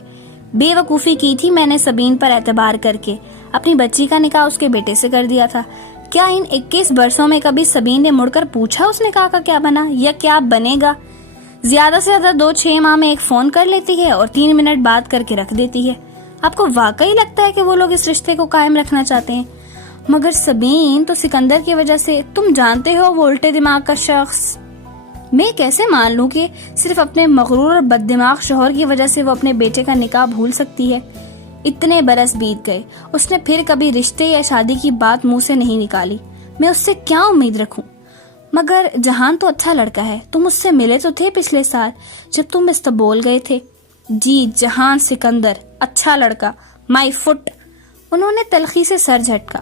بے وقوفی کی تھی میں نے سبین پر اعتبار کر کے. اپنی بچی کا نکاح اس کے بیٹے سے کر دیا تھا. کیا ان 21 برسوں میں کبھی سبین نے مڑ کر پوچھا اس نکاح کا کیا بنا یا کیا بنے گا؟ زیادہ سے زیادہ 2-6 ماہ میں ایک فون کر لیتی ہے اور 3 منٹ بات کر کے رکھ دیتی ہے. آپ کو واقعی لگتا ہے کہ وہ لوگ اس رشتے کو قائم رکھنا چاہتے ہیں؟ مگر سبین تو سکندر کی وجہ سے، تم جانتے ہو وہ الٹے دماغ کا شخص. میں کیسے مان لوں کہ صرف اپنے مغرور اور بد دماغ شوہر کی وجہ سے وہ اپنے بیٹے کا نکاح بھول سکتی ہے؟ اتنے برس بیت گئے، اس نے پھر کبھی رشتے یا شادی کی بات منہ سے نہیں نکالی. میں اس سے کیا امید رکھوں؟ مگر جہان تو اچھا لڑکا ہے. تم اس سے ملے تو تھے پچھلے سال جب تم استنبول گئے تھے. جی، جہان سکندر اچھا لڑکا، مائی فٹ. انہوں نے تلخی سے سر جھٹکا.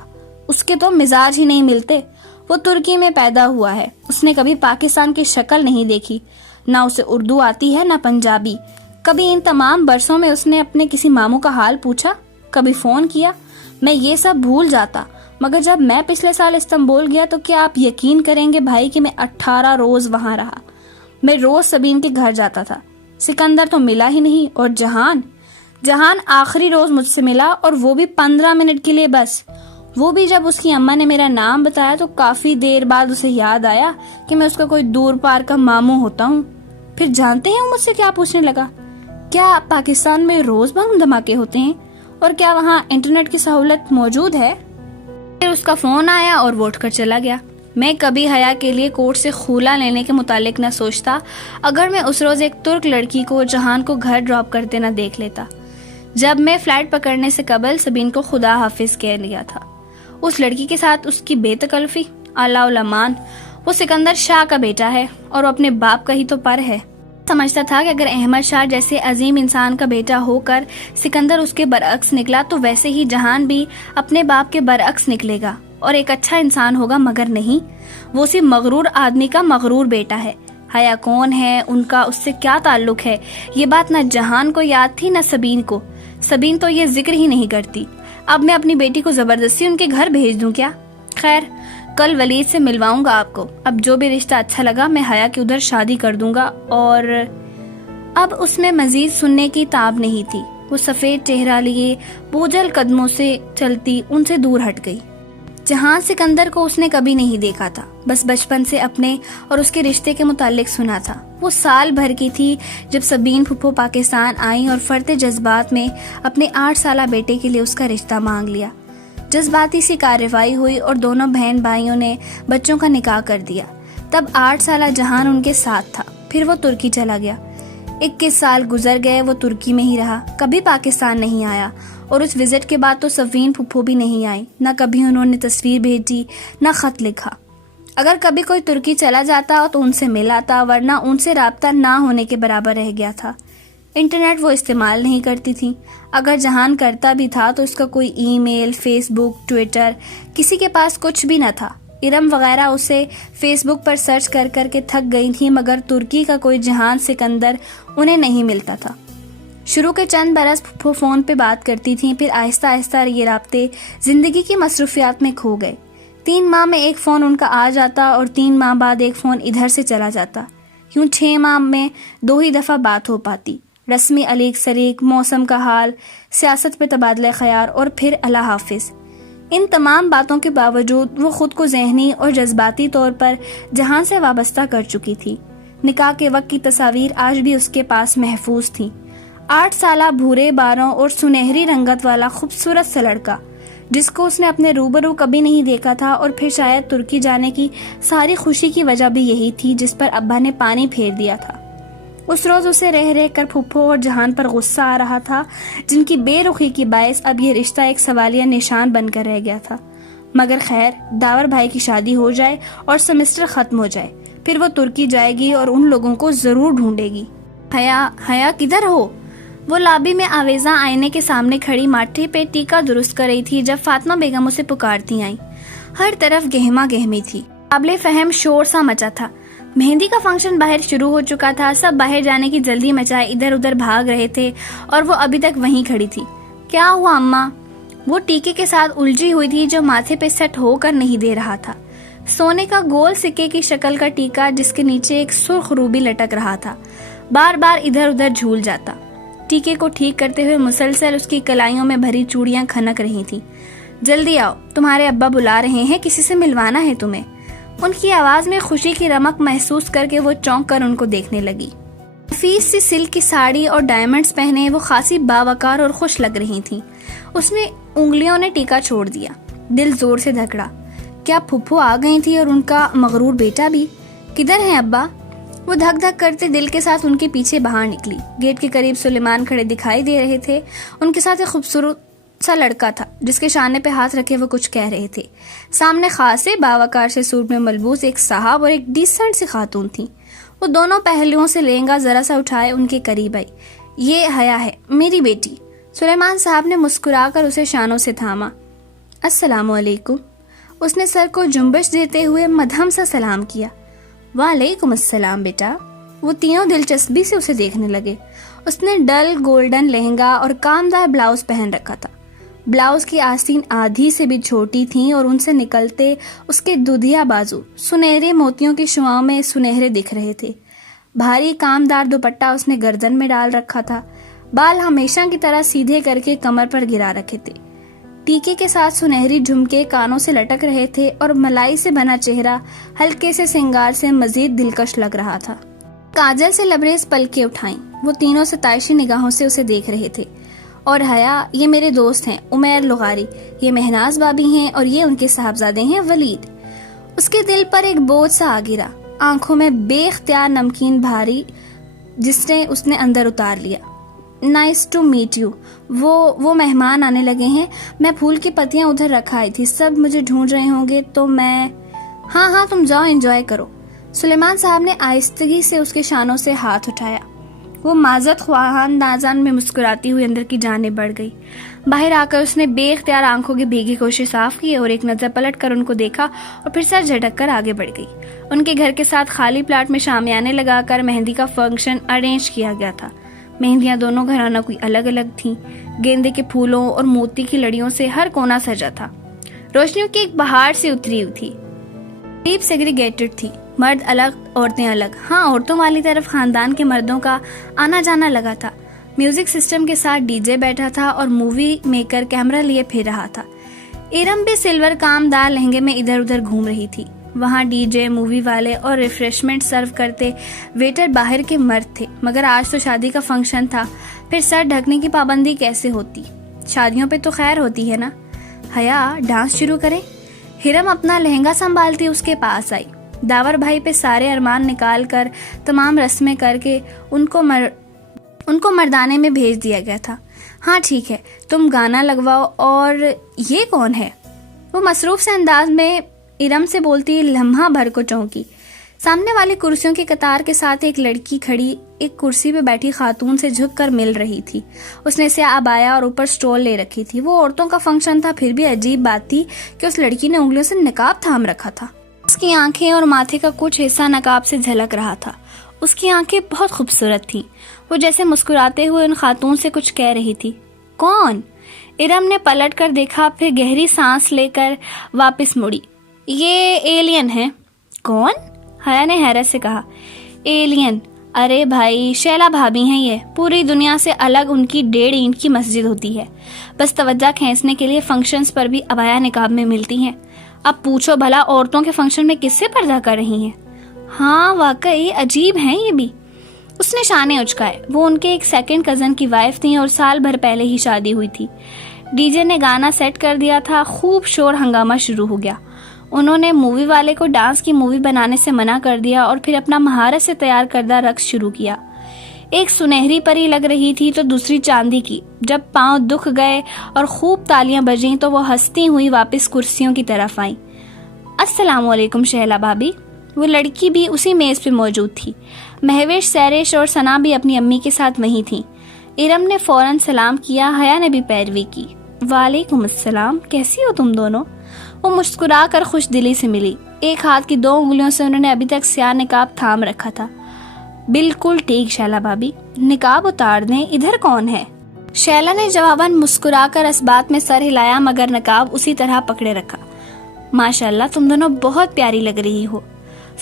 اس کے تو مزاج ہی نہیں ملتے. وہ ترکی میں پیدا ہوا ہے. اس نے کبھی پاکستان کی شکل نہیں دیکھی. نہ اسے اردو آتی ہے نہ پنجابی. کبھی ان تمام برسوں میں اس نے اپنے کسی ماموں کا حال پوچھا؟ کبھی فون کیا؟ میں یہ سب بھول جاتا. مگر جب میں پچھلے سال استنبول گیا تو کیا آپ یقین کریں گے بھائی کہ میں 18 روز وہاں رہا. میں روز سبین کے گھر جاتا تھا. سکندر تو ملا ہی نہیں. اور جہان آخری روز مجھ سے ملا اور وہ بھی 15 منٹ کے لیے بس. وہ بھی جب اس کی اماں نے میرا نام بتایا تو کافی دیر بعد اسے یاد آیا کہ میں اس کا کوئی دور پار کا ماموں ہوتا ہوں. پھر جانتے ہیں مجھ سے کیا پوچھنے لگا؟ کیا پاکستان میں روز بم دھماکے ہوتے ہیں اور کیا وہاں انٹرنیٹ کی سہولت موجود ہے؟ پھر اس کا فون آیا اور وہ اٹھ کر چلا گیا. میں کبھی حیا کے لیے کورٹ سے خلا لینے کے متعلق نہ سوچتا اگر میں اس روز ایک ترک لڑکی کو جہان کو گھر ڈراپ کرتے نہ دیکھ لیتا جب میں فلائٹ پکڑنے سے قبل سبین کو خدا حافظ کہہ لیا تھا. اس لڑکی کے ساتھ اس کی بے تکلفی، علاؤلامان، وہ سکندر شاہ کا بیٹا ہے اور وہ اپنے باپ کا ہی تو پر ہے۔ سمجھتا تھا کہ اگر احمد شاہ جیسے عظیم انسان کا بیٹا ہو کر سکندر اس کے برعکس نکلا تو ویسے ہی جہان بھی اپنے باپ کے برعکس نکلے گا اور ایک اچھا انسان ہوگا، مگر نہیں، وہ اسی مغرور آدمی کا مغرور بیٹا ہے۔ حیا کون ہے، ان کا اس سے کیا تعلق ہے، یہ بات نہ جہان کو یاد تھی نہ سبین کو۔ سبین تو یہ ذکر ہی نہیں کرتی۔ اب میں اپنی بیٹی کو زبردستی ان کے گھر بھیج دوں کیا؟ خیر، کل ولید سے ملواؤں گا آپ کو۔ اب جو بھی رشتہ اچھا لگا میں حیا کی ادھر شادی کر دوں گا۔ اور اب اس میں مزید سننے کی تاب نہیں تھی۔ وہ سفید چہرہ لیے بوجھل قدموں سے چلتی ان سے دور ہٹ گئی۔ جہاں سکندر کو اس نے کبھی نہیں دیکھا تھا، بس بچپن سے اپنے اور اس کے رشتے کے متعلق سنا تھا۔ وہ سال بھر کی تھی جب سبین پھپھو پاکستان آئیں اور فرط جذبات میں اپنے 8 سالہ بیٹے کے لیے اس کا رشتہ مانگ لیا۔ جذباتی سی کارروائی ہوئی اور دونوں بہن بھائیوں نے بچوں کا نکاح کر دیا۔ تب 8 سالہ جہان ان کے ساتھ تھا، پھر وہ ترکی چلا گیا۔ 21 سال گزر گئے، وہ ترکی میں ہی رہا، کبھی پاکستان نہیں آیا، اور اس وزٹ کے بعد تو صفین پھپھو بھی نہیں آئی، نہ کبھی انہوں نے تصویر بھیجی نہ خط لکھا۔ اگر کبھی کوئی ترکی چلا جاتا تو ان سے مل آتا، ورنہ ان سے رابطہ نہ ہونے کے برابر رہ گیا تھا۔ انٹرنیٹ وہ استعمال نہیں کرتی تھی، اگر جہان کرتا بھی تھا تو اس کا کوئی ای میل، فیس بک، ٹویٹر، کسی کے پاس کچھ بھی نہ تھا۔ ارم وغیرہ اسے فیس بک پر سرچ کر کر کے تھک گئی تھی، مگر ترکی کا کوئی جہان سکندر انہیں نہیں ملتا تھا۔ شروع کے چند برس پھپھو فون پہ بات کرتی تھیں، پھر آہستہ آہستہ یہ رابطے زندگی کی مصروفیات میں کھو گئے۔ 3 ماہ میں ایک فون ان کا آ جاتا اور 3 ماہ بعد ایک فون ادھر سے چلا جاتا۔ یوں 6 ماہ میں 2 ہی دفعہ بات ہو پاتی، رسمی علیق سریق، موسم کا حال، سیاست پہ تبادلہ خیال، اور پھر اللہ حافظ۔ ان تمام باتوں کے باوجود وہ خود کو ذہنی اور جذباتی طور پر جہان سے وابستہ کر چکی تھی۔ نکاح کے وقت کی تصاویر آج بھی اس کے پاس محفوظ تھیں۔ 8 سالہ بھورے باروں اور سنہری رنگت والا خوبصورت سا لڑکا، جس کو اس نے اپنے روبرو کبھی نہیں دیکھا تھا، اور پھر شاید ترکی جانے کی ساری خوشی کی وجہ بھی یہی تھی جس پر ابا نے پانی پھیر دیا تھا۔ اس روز اسے رہ رہ کر پھپھو اور جہان پر غصہ آ رہا تھا، جن کی بے رخی کی باعث اب یہ رشتہ ایک سوالیہ نشان بن کر رہ گیا تھا۔ مگر خیر، داور بھائی کی شادی ہو جائے اور سیمسٹر ختم ہو جائے، پھر وہ ترکی جائے گی اور ان لوگوں کو ضرور ڈھونڈے گی۔ حیا کدھر ہو؟ وہ لابی میں آویزاں آئینے کے سامنے کھڑی ماتھے پہ ٹیکا درست کر رہی تھی جب فاطمہ بیگم اسے پکارتی آئیں۔ ہر طرف گہما گہمی تھی، قابل فہم شور سا مچا تھا۔ مہندی کا فنکشن باہر شروع ہو چکا تھا، سب باہر جانے کی جلدی مچائے ادھر ادھر بھاگ رہے تھے اور وہ ابھی تک وہیں کھڑی تھی۔ کیا ہوا اماں؟ وہ ٹیکے کے ساتھ الجھی ہوئی تھی جو ماتھے پہ سیٹ ہو کر نہیں دے رہا تھا۔ سونے کا گول سکے کی شکل کا ٹیکا جس کے نیچے ایک سرخ روبی لٹک رہا تھا، بار بار ادھر ادھر جھول جاتا۔ ٹیکے کو ٹھیک کرتے ہوئے مسلسل اس کی کلائیوں میں بھری چوڑیاں کھنک رہی تھیں۔ جلدی آؤ، تمہارے ابا بلا رہے ہیں، کسی سے ملوانا ہے تمہیں۔ ان کی آواز میں خوشی کی رمق محسوس کر کے وہ چونک کر ان کو دیکھنے لگی۔ نفیس سی سلک کی ساڑی اور ڈائمنڈز پہنے وہ خاصی باوقار اور خوش لگ رہی تھیں۔ اس نے انگلیوں نے ٹیکا چھوڑ دیا، دل زور سے دھڑکا۔ کیا پھپھو آ گئی تھی اور ان کا مغرور بیٹا بھی؟ کدھر ہیں ابا؟ وہ دھک دھک کرتے دل کے ساتھ ان کے پیچھے باہر نکلی۔ گیٹ کے قریب سلیمان کھڑے دکھائی دے رہے تھے، ان کے ساتھ ایک خوبصورت سا لڑکا تھا جس کے شانے پہ ہاتھ رکھے وہ کچھ کہہ رہے تھے۔ سامنے خاصے باوقار سے سوٹ میں ملبوس ایک صاحب اور ایک ڈیسنٹ سی خاتون تھیں۔ وہ دونوں پہلوؤں سے لہنگا ذرا سا اٹھائے ان کے قریب آئی۔ یہ حیا ہے، میری بیٹی۔ سلیمان صاحب نے مسکرا کر اسے شانوں سے تھاما۔ السلام علیکم۔ اس نے سر کو جنبش دیتے ہوئے مدھم سا سلام کیا۔ وعلیکم السلام بیٹا۔ وہ تینوں دلچسپی سے اسے دیکھنے لگے۔ اس نے ڈل گولڈن لہنگا اور کامدار بلاؤز پہن رکھا تھا۔ بلاؤز کی آستین آدھی سے بھی چھوٹی تھیں اور ان سے نکلتے اس کے دودھیا بازو سنہرے موتیوں کی شعاؤں میں سنہرے دکھ رہے تھے۔ بھاری کامدار دوپٹہ اس نے گردن میں ڈال رکھا تھا، بال ہمیشہ کی طرح سیدھے کر کے کمر پر گرا رکھے تھے۔ ٹیکے کے ساتھ سنہری جھمکے کانوں سے لٹک رہے تھے اور ملائی سے بنا چہرہ ہلکے سے سنگار سے مزید دلکش لگ رہا تھا۔ کاجل سے لبریز پلکیں اٹھائیں، وہ تینوں ستائشی نگاہوں سے اسے دیکھ رہے تھے۔ اور حیا، یہ میرے دوست ہیں عمیر لغاری، یہ مہناز بابی ہیں اور یہ ان کے صاحبزادے ہیں ولید۔ اس کے دل پر ایک بوجھ سا آ گرا، آنکھوں میں بے اختیار نمکین بھاری جس نے اس نے اندر اتار لیا۔ Nice to meet you. وہ مہمان آنے لگے ہیں. میں پھول کی پتیاں ادھر رکھائی تھی. سب مجھے ڈھونڈ رہے ہوں گے تو میں. ہاں تم جاؤ انجوائے کرو. سلیمان صاحب نے آہستگی سے اس کے شانوں سے ہاتھ اٹھایا. وہ معذرت خواہ اندازان میں مسکراتی ہوئی اندر کی جانب بڑھ گئی. باہر آ کر اس نے بے اختیار آنکھوں کی بھیگی کوششیں صاف کی اور ایک نظر پلٹ کر ان کو دیکھا اور پھر سر جھٹک کر آگے بڑھ گئی. ان کے گھر کے ساتھ خالی پلاٹ میں شامیانے لگا کر مہندی کا فنکشن ارینج کیا گیا تھا. مہندیاں دونوں گھرانوں کوئی الگ الگ تھیں. گیندے کے پھولوں اور موتی کی لڑیوں سے ہر کونا سجا تھا. روشنیوں کی ایک بہار سے اتری ہوئی تھی. قریب سیگریگیٹڈ تھی. مرد الگ عورتیں الگ. ہاں عورتوں والی طرف خاندان کے مردوں کا آنا جانا لگا تھا. میوزک سسٹم کے ساتھ ڈی جے بیٹھا تھا اور مووی میکر کیمرہ لیے پھر رہا تھا. ارم بھی سلور کامدار لہنگے میں ادھر ادھر گھوم رہی تھی. وہاں ڈی جے, مووی والے اور ریفریشمنٹ سرو کرتے ویٹر باہر کے مرد تھے. مگر آج تو شادی کا فنکشن تھا, پھر سر ڈھکنے کی پابندی کیسے ہوتی؟ شادیوں پہ تو خیر ہوتی ہے نا. حیا ڈانس شروع کریں. ہرم اپنا لہنگا سنبھالتی اس کے پاس آئی. داور بھائی پہ سارے ارمان نکال کر تمام رسمیں کر کے ان کو مردانے میں بھیج دیا گیا تھا. ہاں ٹھیک ہے, تم گانا لگواؤ. اور یہ کون ہے؟ وہ مصروف سے انداز میں ارم سے بولتی لمحہ بھر کو چونکی. سامنے والی کرسیوں کی قطار کے ساتھ ایک لڑکی کھڑی ایک کرسی پہ بیٹھی خاتون سے جھک کر مل رہی تھی. اس نے سیاہ عبایا اور اوپر سٹول لے رکھی تھی. وہ عورتوں کا فنکشن تھا, پھر بھی عجیب بات تھی کہ اس لڑکی نے انگلیوں سے نقاب تھام رکھا تھا. اس کی آنکھیں اور ماتھے کا کچھ حصہ نقاب سے جھلک رہا تھا. اس کی آنکھیں بہت خوبصورت تھیں. وہ جیسے مسکراتے ہوئے ان خاتون سے کچھ کہہ رہی تھی. کون؟ ارم نے پلٹ کر دیکھا, پھر گہری سانس لے کر واپس مڑی. یہ ایلین ہے. کون؟ حیا نے حیرت سے کہا. ایلین؟ ارے بھائی شیلا بھابی ہیں. یہ پوری دنیا سے الگ ان کی 1.5 اینٹ کی مسجد ہوتی ہے. بس توجہ کھینچنے کے لیے فنکشنز پر بھی عبایا نقاب میں ملتی ہیں. اب پوچھو بھلا عورتوں کے فنکشن میں کس سے پردہ کر رہی ہیں؟ ہاں واقعی عجیب ہیں یہ بھی. اس نے شانے اچکائے. وہ ان کے ایک سیکنڈ کزن کی وائف تھیں اور سال بھر پہلے ہی شادی ہوئی تھی. ڈی جے نے گانا سیٹ کر دیا تھا. خوب شور ہنگامہ شروع ہو گیا. انہوں نے مووی والے کو ڈانس کی مووی بنانے سے منع کر دیا اور پھر اپنا مہارت سے تیار کردہ رقص شروع کیا. ایک سنہری پری لگ رہی تھی تو دوسری چاندی کی. جب پاؤں دکھ گئے اور خوب تالیاں بجیں تو وہ ہنستی ہوئی واپس کرسیوں کی طرف آئیں. السلام علیکم شہلا بھابی. وہ لڑکی بھی اسی میز پہ موجود تھی. مہوش, سیرش اور ثنا بھی اپنی امی کے ساتھ وہیں تھیں. ارم نے فوراً سلام کیا. حیا نے بھی پیروی کی. وعلیکم السلام, کیسی ہو تم دونوں؟ وہ مسکرا کر خوش دلی سے ملی. ایک ہاتھ کی 2 انگلیوں سے انہوں نے ابھی تک سیاہ نقاب تھام رکھا تھا. بالکل ٹھیک شیلا بھابی, نقاب اتار دیں. ادھر کون ہے؟ شیلا نے جواباً مسکرا کر اس بات میں سر ہلایا مگر نقاب اسی طرح پکڑے رکھا. ماشاءاللہ تم دونوں بہت پیاری لگ رہی ہو.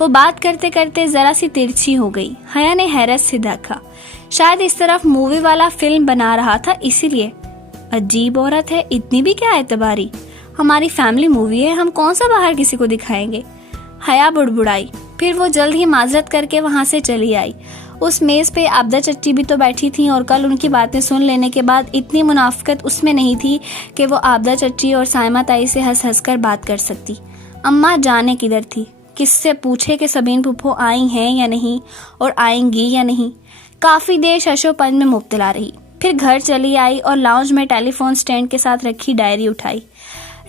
وہ بات کرتے کرتے ذرا سی ترچھی ہو گئی. حیا نے حیرت سے دیکھا. شاید اس طرف مووی والا فلم بنا رہا تھا اسی لیے. عجیب عورت ہے, اتنی بھی کیا اعتباری. ہماری فیملی مووی ہے, ہم کون سا باہر کسی کو دکھائیں گے. حیا بڑبڑائی. پھر وہ جلد ہی معذرت کر کے وہاں سے چلی آئی. اس میز پہ عابدہ چچی بھی تو بیٹھی تھیں اور کل ان کی باتیں سن لینے کے بعد اتنی منافقت اس میں نہیں تھی کہ وہ عابدہ چچی اور سائمہ تائی سے ہنس ہنس کر بات کر سکتی. اماں جانے کدھر تھی؟ کس سے پوچھے کہ سبین پھپھو آئی ہیں یا نہیں اور آئیں گی یا نہیں. کافی دیر ششو پنج میں مبتلا رہی. پھر گھر چلی آئی اور لاؤنج میں ٹیلی فون سٹینڈ کے ساتھ رکھی ڈائری اٹھائی.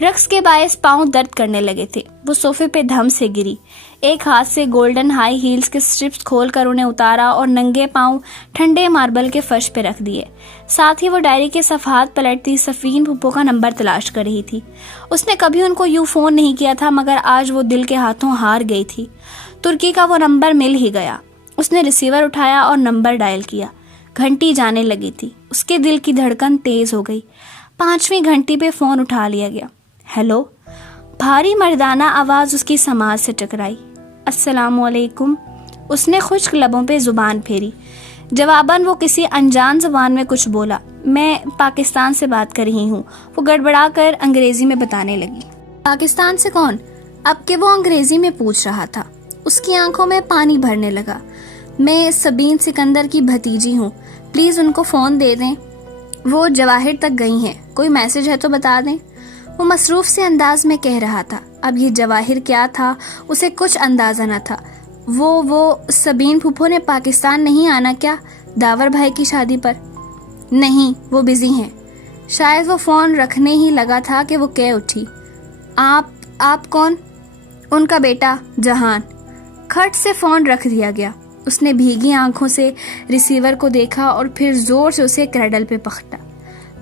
رقص کے باعث پاؤں درد کرنے لگے تھے. وہ صوفے پہ دھم سے گری. ایک ہاتھ سے گولڈن ہائی ہیلز کے سٹرپس کھول کر انہیں اتارا اور ننگے پاؤں ٹھنڈے ماربل کے فرش پہ رکھ دیے. ساتھ ہی وہ ڈائری کے صفحات پلٹتی سفین پھپھو کا نمبر تلاش کر رہی تھی. اس نے کبھی ان کو یوں فون نہیں کیا تھا مگر آج وہ دل کے ہاتھوں ہار گئی تھی. ترکی کا وہ نمبر مل ہی گیا. اس نے ریسیور اٹھایا اور نمبر ڈائل کیا. گھنٹی جانے لگی تھی. اس کے دل کی دھڑکن تیز ہو گئی. 5ویں گھنٹی پہ فون اٹھا لیا گیا. ہیلو. بھاری مردانہ آواز اس کی سماعت سے ٹکرائی. السلام علیکم. اس نے خشک لبوں پہ زبان پھیری. جواباً وہ کسی انجان زبان میں کچھ بولا. میں پاکستان سے بات کر رہی ہوں. وہ گڑبڑا کر انگریزی میں بتانے لگی. پاکستان سے کون؟ اب کہ وہ انگریزی میں پوچھ رہا تھا اس کی آنکھوں میں پانی بھرنے لگا. میں سبین سکندر کی بھتیجی ہوں. پلیز ان کو فون دے دیں. وہ جواہر تک گئی ہیں. کوئی میسج ہے تو بتا دیں. وہ مصروف سے انداز میں کہہ رہا تھا. اب یہ جواہر کیا تھا اسے کچھ اندازہ نہ تھا. وہ سبین پھپھو نے پاکستان نہیں آنا کیا داور بھائی کی شادی پر؟ نہیں، وہ بزی ہیں۔ شاید وہ فون رکھنے ہی لگا تھا کہ وہ کہہ اٹھی، آپ کون؟ ان کا بیٹا جہان۔ کھٹ سے فون رکھ دیا گیا۔ اس نے بھیگی آنکھوں سے ریسیور کو دیکھا اور پھر زور سے اسے کریڈل پہ پکڑا۔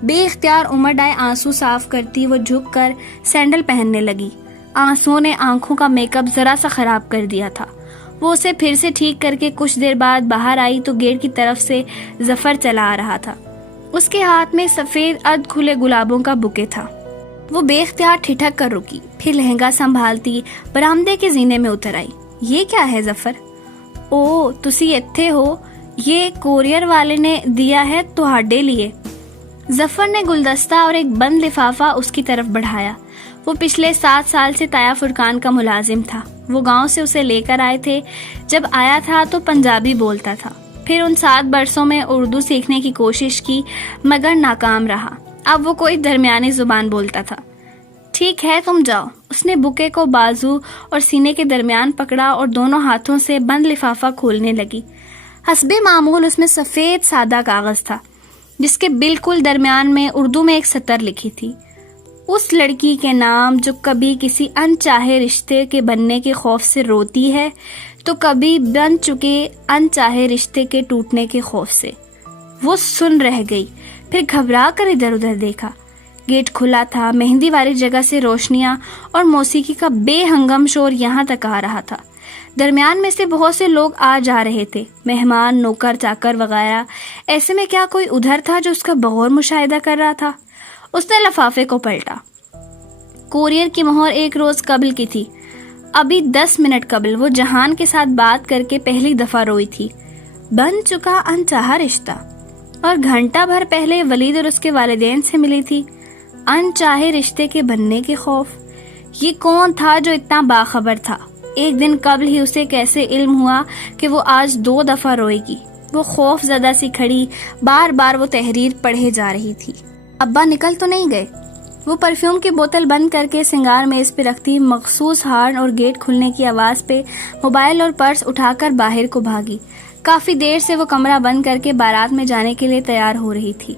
بے اختیار امڑ آئے آنسو صاف کرتی وہ جھک کر سینڈل پہننے لگی۔ آنسو نے آنکھوں کا میک اپ ذرا سا خراب کر دیا تھا۔ وہ اسے پھر سے ٹھیک کر کے کچھ دیر بعد باہر آئی تو گیٹ کی طرف سے ظفر چلا آ رہا تھا۔ اس کے ہاتھ میں سفید ارد کھلے گلابوں کا بکے تھا۔ وہ بے اختیار ٹھٹک کر رکی، پھر لہنگا سنبھالتی برآمدے کے زینے میں اتر آئی۔ یہ کیا ہے ظفر؟ او تسی اتھے ہو، یہ کوریئر والے نے دیا ہے تہاڈے لیے۔ ظفر نے گلدستہ اور ایک بند لفافہ اس کی طرف بڑھایا۔ وہ پچھلے 7 سال سے تایا فرقان کا ملازم تھا۔ وہ گاؤں سے اسے لے کر آئے تھے۔ جب آیا تھا تو پنجابی بولتا تھا، پھر ان 7 برسوں میں اردو سیکھنے کی کوشش کی مگر ناکام رہا۔ اب وہ کوئی درمیانی زبان بولتا تھا۔ ٹھیک ہے تم جاؤ۔ اس نے بکے کو بازو اور سینے کے درمیان پکڑا اور دونوں ہاتھوں سے بند لفافہ کھولنے لگی۔ حسب معمول اس میں سفید سادہ کاغذ تھا جس کے بالکل درمیان میں اردو میں ایک سطر لکھی تھی، اس لڑکی کے نام جو کبھی کسی انچاہے رشتے کے بننے کے خوف سے روتی ہے تو کبھی بن چکے انچاہے رشتے کے ٹوٹنے کے خوف سے۔ وہ سن رہ گئی، پھر گھبرا کر ادھر ادھر دیکھا۔ گیٹ کھلا تھا، مہندی والی جگہ سے روشنیاں اور موسیقی کا بے ہنگم شور یہاں تک آ رہا تھا۔ درمیان میں سے بہت سے لوگ آ جا رہے تھے، مہمان، نوکر چاکر وغیرہ۔ ایسے میں کیا کوئی ادھر تھا جو اس کا بغور مشاہدہ کر رہا تھا؟ اس نے لفافے کو پلٹا۔ کوریئر کی مہر 1 روز قبل کی تھی۔ ابھی 10 منٹ قبل وہ جہان کے ساتھ بات کر کے پہلی دفعہ روئی تھی، بن چکا انچاہا رشتہ، اور گھنٹہ بھر پہلے ولید اور اس کے والدین سے ملی تھی، انچاہے رشتے کے بننے کے خوف۔ یہ کون تھا جو اتنا باخبر تھا؟ ایک دن قبل ہی اسے کیسے علم ہوا کہ وہ آج 2 دفعہ روئے گی؟ وہ خوف زدہ سی کھڑی بار بار وہ تحریر پڑھے جا رہی تھی۔ ابا نکل تو نہیں گئے؟ وہ پرفیوم کی بوتل بند کر کے سنگار میز پہ رکھتی مخصوص ہارن اور گیٹ کھلنے کی آواز پہ موبائل اور پرس اٹھا کر باہر کو بھاگی۔ کافی دیر سے وہ کمرہ بند کر کے بارات میں جانے کے لیے تیار ہو رہی تھی۔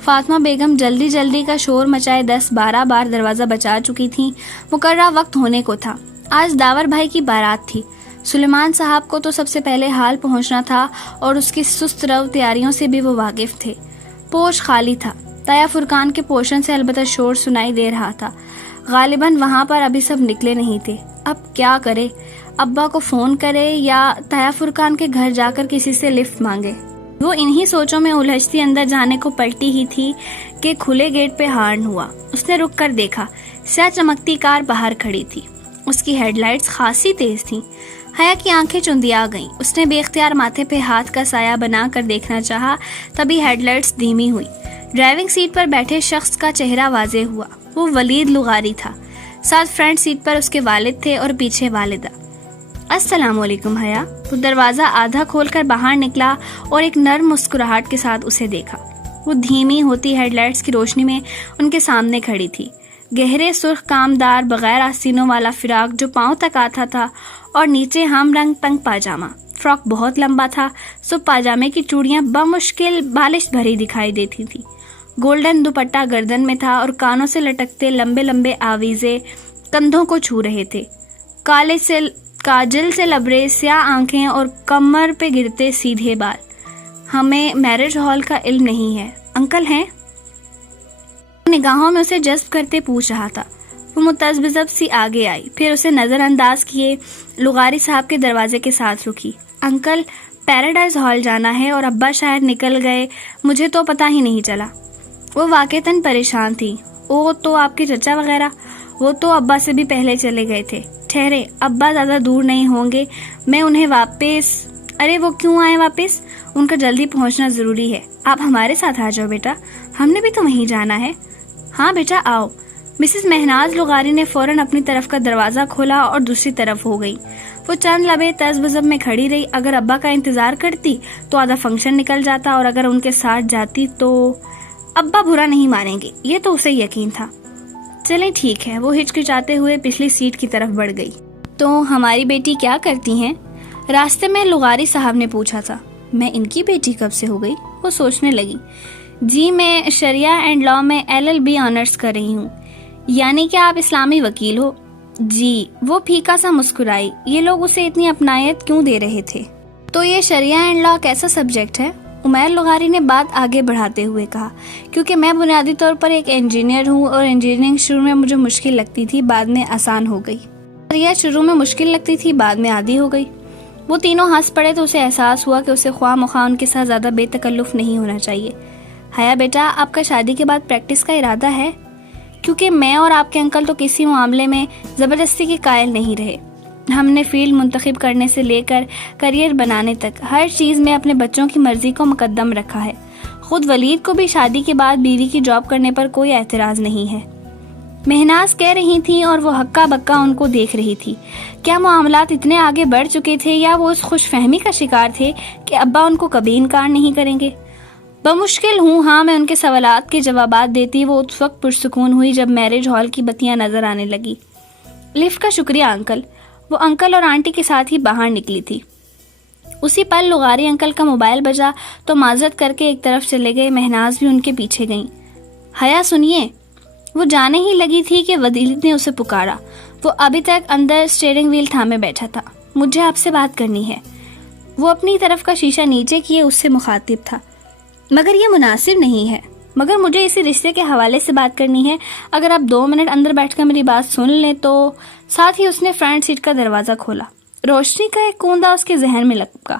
فاطمہ بیگم جلدی جلدی کا شور مچائے 10-12 بار دروازہ بچا چکی تھیں۔ مقررہ وقت ہونے کو تھا۔ آج داور بھائی کی بارات تھی۔ سلیمان صاحب کو تو سب سے پہلے حال پہنچنا تھا اور اس کی سست رو تیاریوں سے بھی وہ واقف تھے۔ پوش خالی تھا۔ تایا فرقان کے پوشن سے البتہ شور سنائی دے رہا تھا۔ غالباً وہاں پر ابھی سب نکلے نہیں تھے۔ اب کیا کرے؟ ابا کو فون کرے یا تایا فرقان کے گھر جا کر کسی سے لفٹ مانگے؟ وہ انہی سوچوں میں الجھتی اندر جانے کو پلٹی ہی تھی کہ کھلے گیٹ پہ ہارن ہوا۔ اس نے رک کر دیکھا، سیاہ چمکتی کار باہر کھڑی تھی۔ اس کی ہیڈ لائٹس خاصی تیز تھیں۔ حیا کی آنکھیں چندیا گئیں۔ اس نے بے اختیار ماتھے پہ ہاتھ کا سایہ بنا کر دیکھنا چاہا، تبھی ہیڈ لائٹس دھیمی ہوئی۔ ڈرائیونگ سیٹ پر بیٹھے شخص کا چہرہ واضح ہوا۔ وہ ولید لغاری تھا۔ ساتھ فرنٹ سیٹ پر اس کے والد تھے اور پیچھے والدہ۔ السلام علیکم حیا۔ وہ دروازہ آدھا کھول کر باہر نکلا اور ایک نرم مسکراہٹ کے ساتھ اسے دیکھا۔ وہ دھیمی ہوتی ہیڈ لائٹس کی روشنی میں ان کے سامنے کھڑی تھی۔ گہرے سرخ کامدار بغیر آستینوں والا فراق جو پاؤں تک آتا تھا اور نیچے ہم رنگ تنگ پاجامہ۔ فراک بہت لمبا تھا، سو پاجامے کی چوڑیاں بمشکل بالش بھری دکھائی دیتی تھی۔ گولڈن دوپٹہ گردن میں تھا اور کانوں سے لٹکتے لمبے لمبے آویزے کندھوں کو چھو رہے تھے۔ کاجل سے لبریز سیاہ آنکھیں اور کمر پہ گرتے سیدھے بال۔ ہمیں میرج ہال کا علم نہیں ہے، انکل ہیں؟ نگاہوں میں اسے جذب کرتے پوچھ رہا تھا۔ وہ متذبذب سی آگے آئی، پھر اسے نظر انداز کیے لغاری صاحب کے دروازے کے ساتھ رکی۔ انکل پیراڈائز ہال جانا ہے اور ابا شاید نکل گئے، مجھے تو پتہ ہی نہیں چلا۔ وہ واقعتاً پریشان تھی۔ او تو آپ کے چچا وغیرہ؟ وہ تو ابا سے بھی پہلے چلے گئے تھے۔ ٹھہرے، ابا زیادہ دور نہیں ہوں گے، میں انہیں واپس… ارے وہ کیوں آئے واپس؟ ان کا جلدی پہنچنا ضروری ہے۔ آپ ہمارے ساتھ آ جاؤ بیٹا، ہم نے بھی تو وہیں جانا ہے۔ ہاں بیٹا آؤ۔ مسز مہناز لغاری نے فوراً اپنی طرف کا دروازہ کھولا اور دوسری طرف ہو گئی۔ وہ چند لمحے تذبذب میں کھڑی رہی۔ اگر ابا کا انتظار کرتی تو آدھا فنکشن نکل جاتا اور اگر ان کے ساتھ جاتی تو… ابا برا نہیں مانیں گے، یہ تو اسے یقین تھا۔ چلیں ٹھیک ہے۔ وہ ہچکچاتے ہوئے پچھلی سیٹ کی طرف بڑھ گئی۔ تو ہماری بیٹی کیا کرتی ہیں؟ راستے میں لغاری صاحب نے پوچھا تھا۔ میں ان کی بیٹی کب سے ہو گئی؟ وہ سوچنے لگی۔ جی میں شریعہ اینڈ لاء میں LLB آنرز کر رہی ہوں. یعنی کہ آپ اسلامی وکیل ہو؟ جی. وہ پھیکا سا مسکرائی. یہ لوگ اسے اتنی اپنائیت کیوں دے رہے تھے؟ تو یہ شریعہ اینڈ لاء کیسا سبجیکٹ ہے؟ عمیر لغاری نے بات آگے بڑھاتے ہوئے کہا. کیونکہ میں بنیادی طور پر ایک انجینئر ہوں اور انجینئرنگ شروع میں مجھے مشکل لگتی تھی، بعد میں آسان ہو گئی. شریعہ شروع میں مشکل لگتی تھی، بعد میں عادی ہو گئی. وہ تینوں ہنس پڑے تو اسے احساس ہوا کہ اسے خواہ مخواہ ان کے ساتھ زیادہ بے تکلف نہیں ہونا چاہیے. حیا بیٹا، آپ کا شادی کے بعد پریکٹس کا ارادہ ہے؟ کیونکہ میں اور آپ کے انکل تو کسی معاملے میں زبردستی کے قائل نہیں رہے. ہم نے فیلڈ منتخب کرنے سے لے کر کریئر بنانے تک ہر چیز میں اپنے بچوں کی مرضی کو مقدم رکھا ہے. خود ولید کو بھی شادی کے بعد بیوی کی جاب کرنے پر کوئی اعتراض نہیں ہے. مہناز کہہ رہی تھیں اور وہ ہکا بکا ان کو دیکھ رہی تھی. کیا معاملات اتنے آگے بڑھ چکے تھے یا وہ اس خوش فہمی کا شکار تھے کہ ابا ان کو کبھی انکار نہیں کریں گے؟ بمشکل ہوں ہاں میں ان کے سوالات کے جوابات دیتی. وہ اس وقت پرسکون ہوئی جب میرج ہال کی بتیاں نظر آنے لگی. لفٹ کا شکریہ انکل. وہ انکل اور آنٹی کے ساتھ ہی باہر نکلی تھی. اسی پل لغاری انکل کا موبائل بجا تو معذرت کر کے ایک طرف چلے گئے. مہناز بھی ان کے پیچھے گئیں. حیا سنیے. وہ جانے ہی لگی تھی کہ ولید نے اسے پکارا. وہ ابھی تک اندر اسٹیئرنگ ویل تھامے بیٹھا تھا. مجھے آپ سے بات کرنی ہے. وہ اپنی طرف کا شیشہ نیچے کیے اس سے مخاطب تھا. مگر یہ مناسب نہیں ہے. مگر مجھے اسی رشتے کے حوالے سے بات کرنی ہے. اگر آپ 2 منٹ اندر بیٹھ کر میری بات سن لیں تو. ساتھ ہی اس نے فرنٹ سیٹ کا دروازہ کھولا. روشنی کا ایک کوندا اس کے ذہن میں لپکا.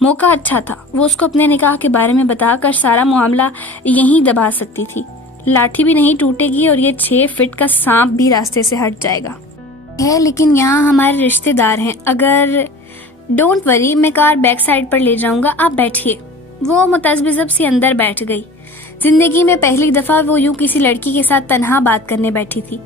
موقع اچھا تھا. وہ اس کو اپنے نکاح کے بارے میں بتا کر سارا معاملہ یہیں دبا سکتی تھی. لاٹھی بھی نہیں ٹوٹے گی اور یہ 6 فٹ کا سانپ بھی راستے سے ہٹ جائے گا. لیکن یہاں ہمارے رشتے دار ہیں. اگر ڈونٹ وری، میں کار بیک سائڈ پر لے جاؤں گا، آپ بیٹھیے. وہ متذبذب سی اندر بیٹھ گئی. زندگی میں پہلی دفعہ وہ یوں کسی لڑکی کے ساتھ تنہا بات کرنے بیٹھی تھی.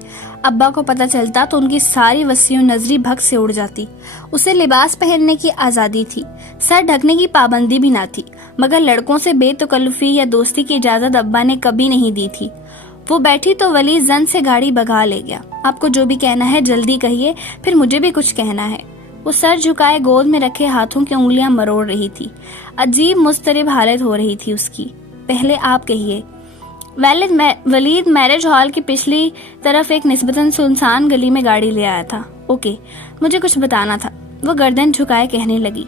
ابا کو پتہ چلتا تو ان کی ساری وسیع نظری بھگ سے اڑ جاتی. اسے لباس پہننے کی آزادی تھی، سر ڈھکنے کی پابندی بھی نہ تھی، مگر لڑکوں سے بے تکلفی یا دوستی کی اجازت ابا نے کبھی نہیں دی تھی. وہ بیٹھی تو ولید زن سے گاڑی بگا لے گیا. آپ کو جو بھی کہنا ہے جلدی کہیے، پھر مجھے بھی کچھ کہنا ہے. وہ سر جھکائے گود میں رکھے ہاتھوں کی انگلیاں مروڑ رہی تھی. عجیب مضطرب حالت ہو رہی تھی اس کی. پہلے آپ کہیے. ولید میرج ہال کی پچھلی طرف ایک نسبتاً سنسان گلی میں گاڑی لے آیا تھا. اوکے، مجھے کچھ بتانا تھا. وہ گردن جھکائے کہنے لگی.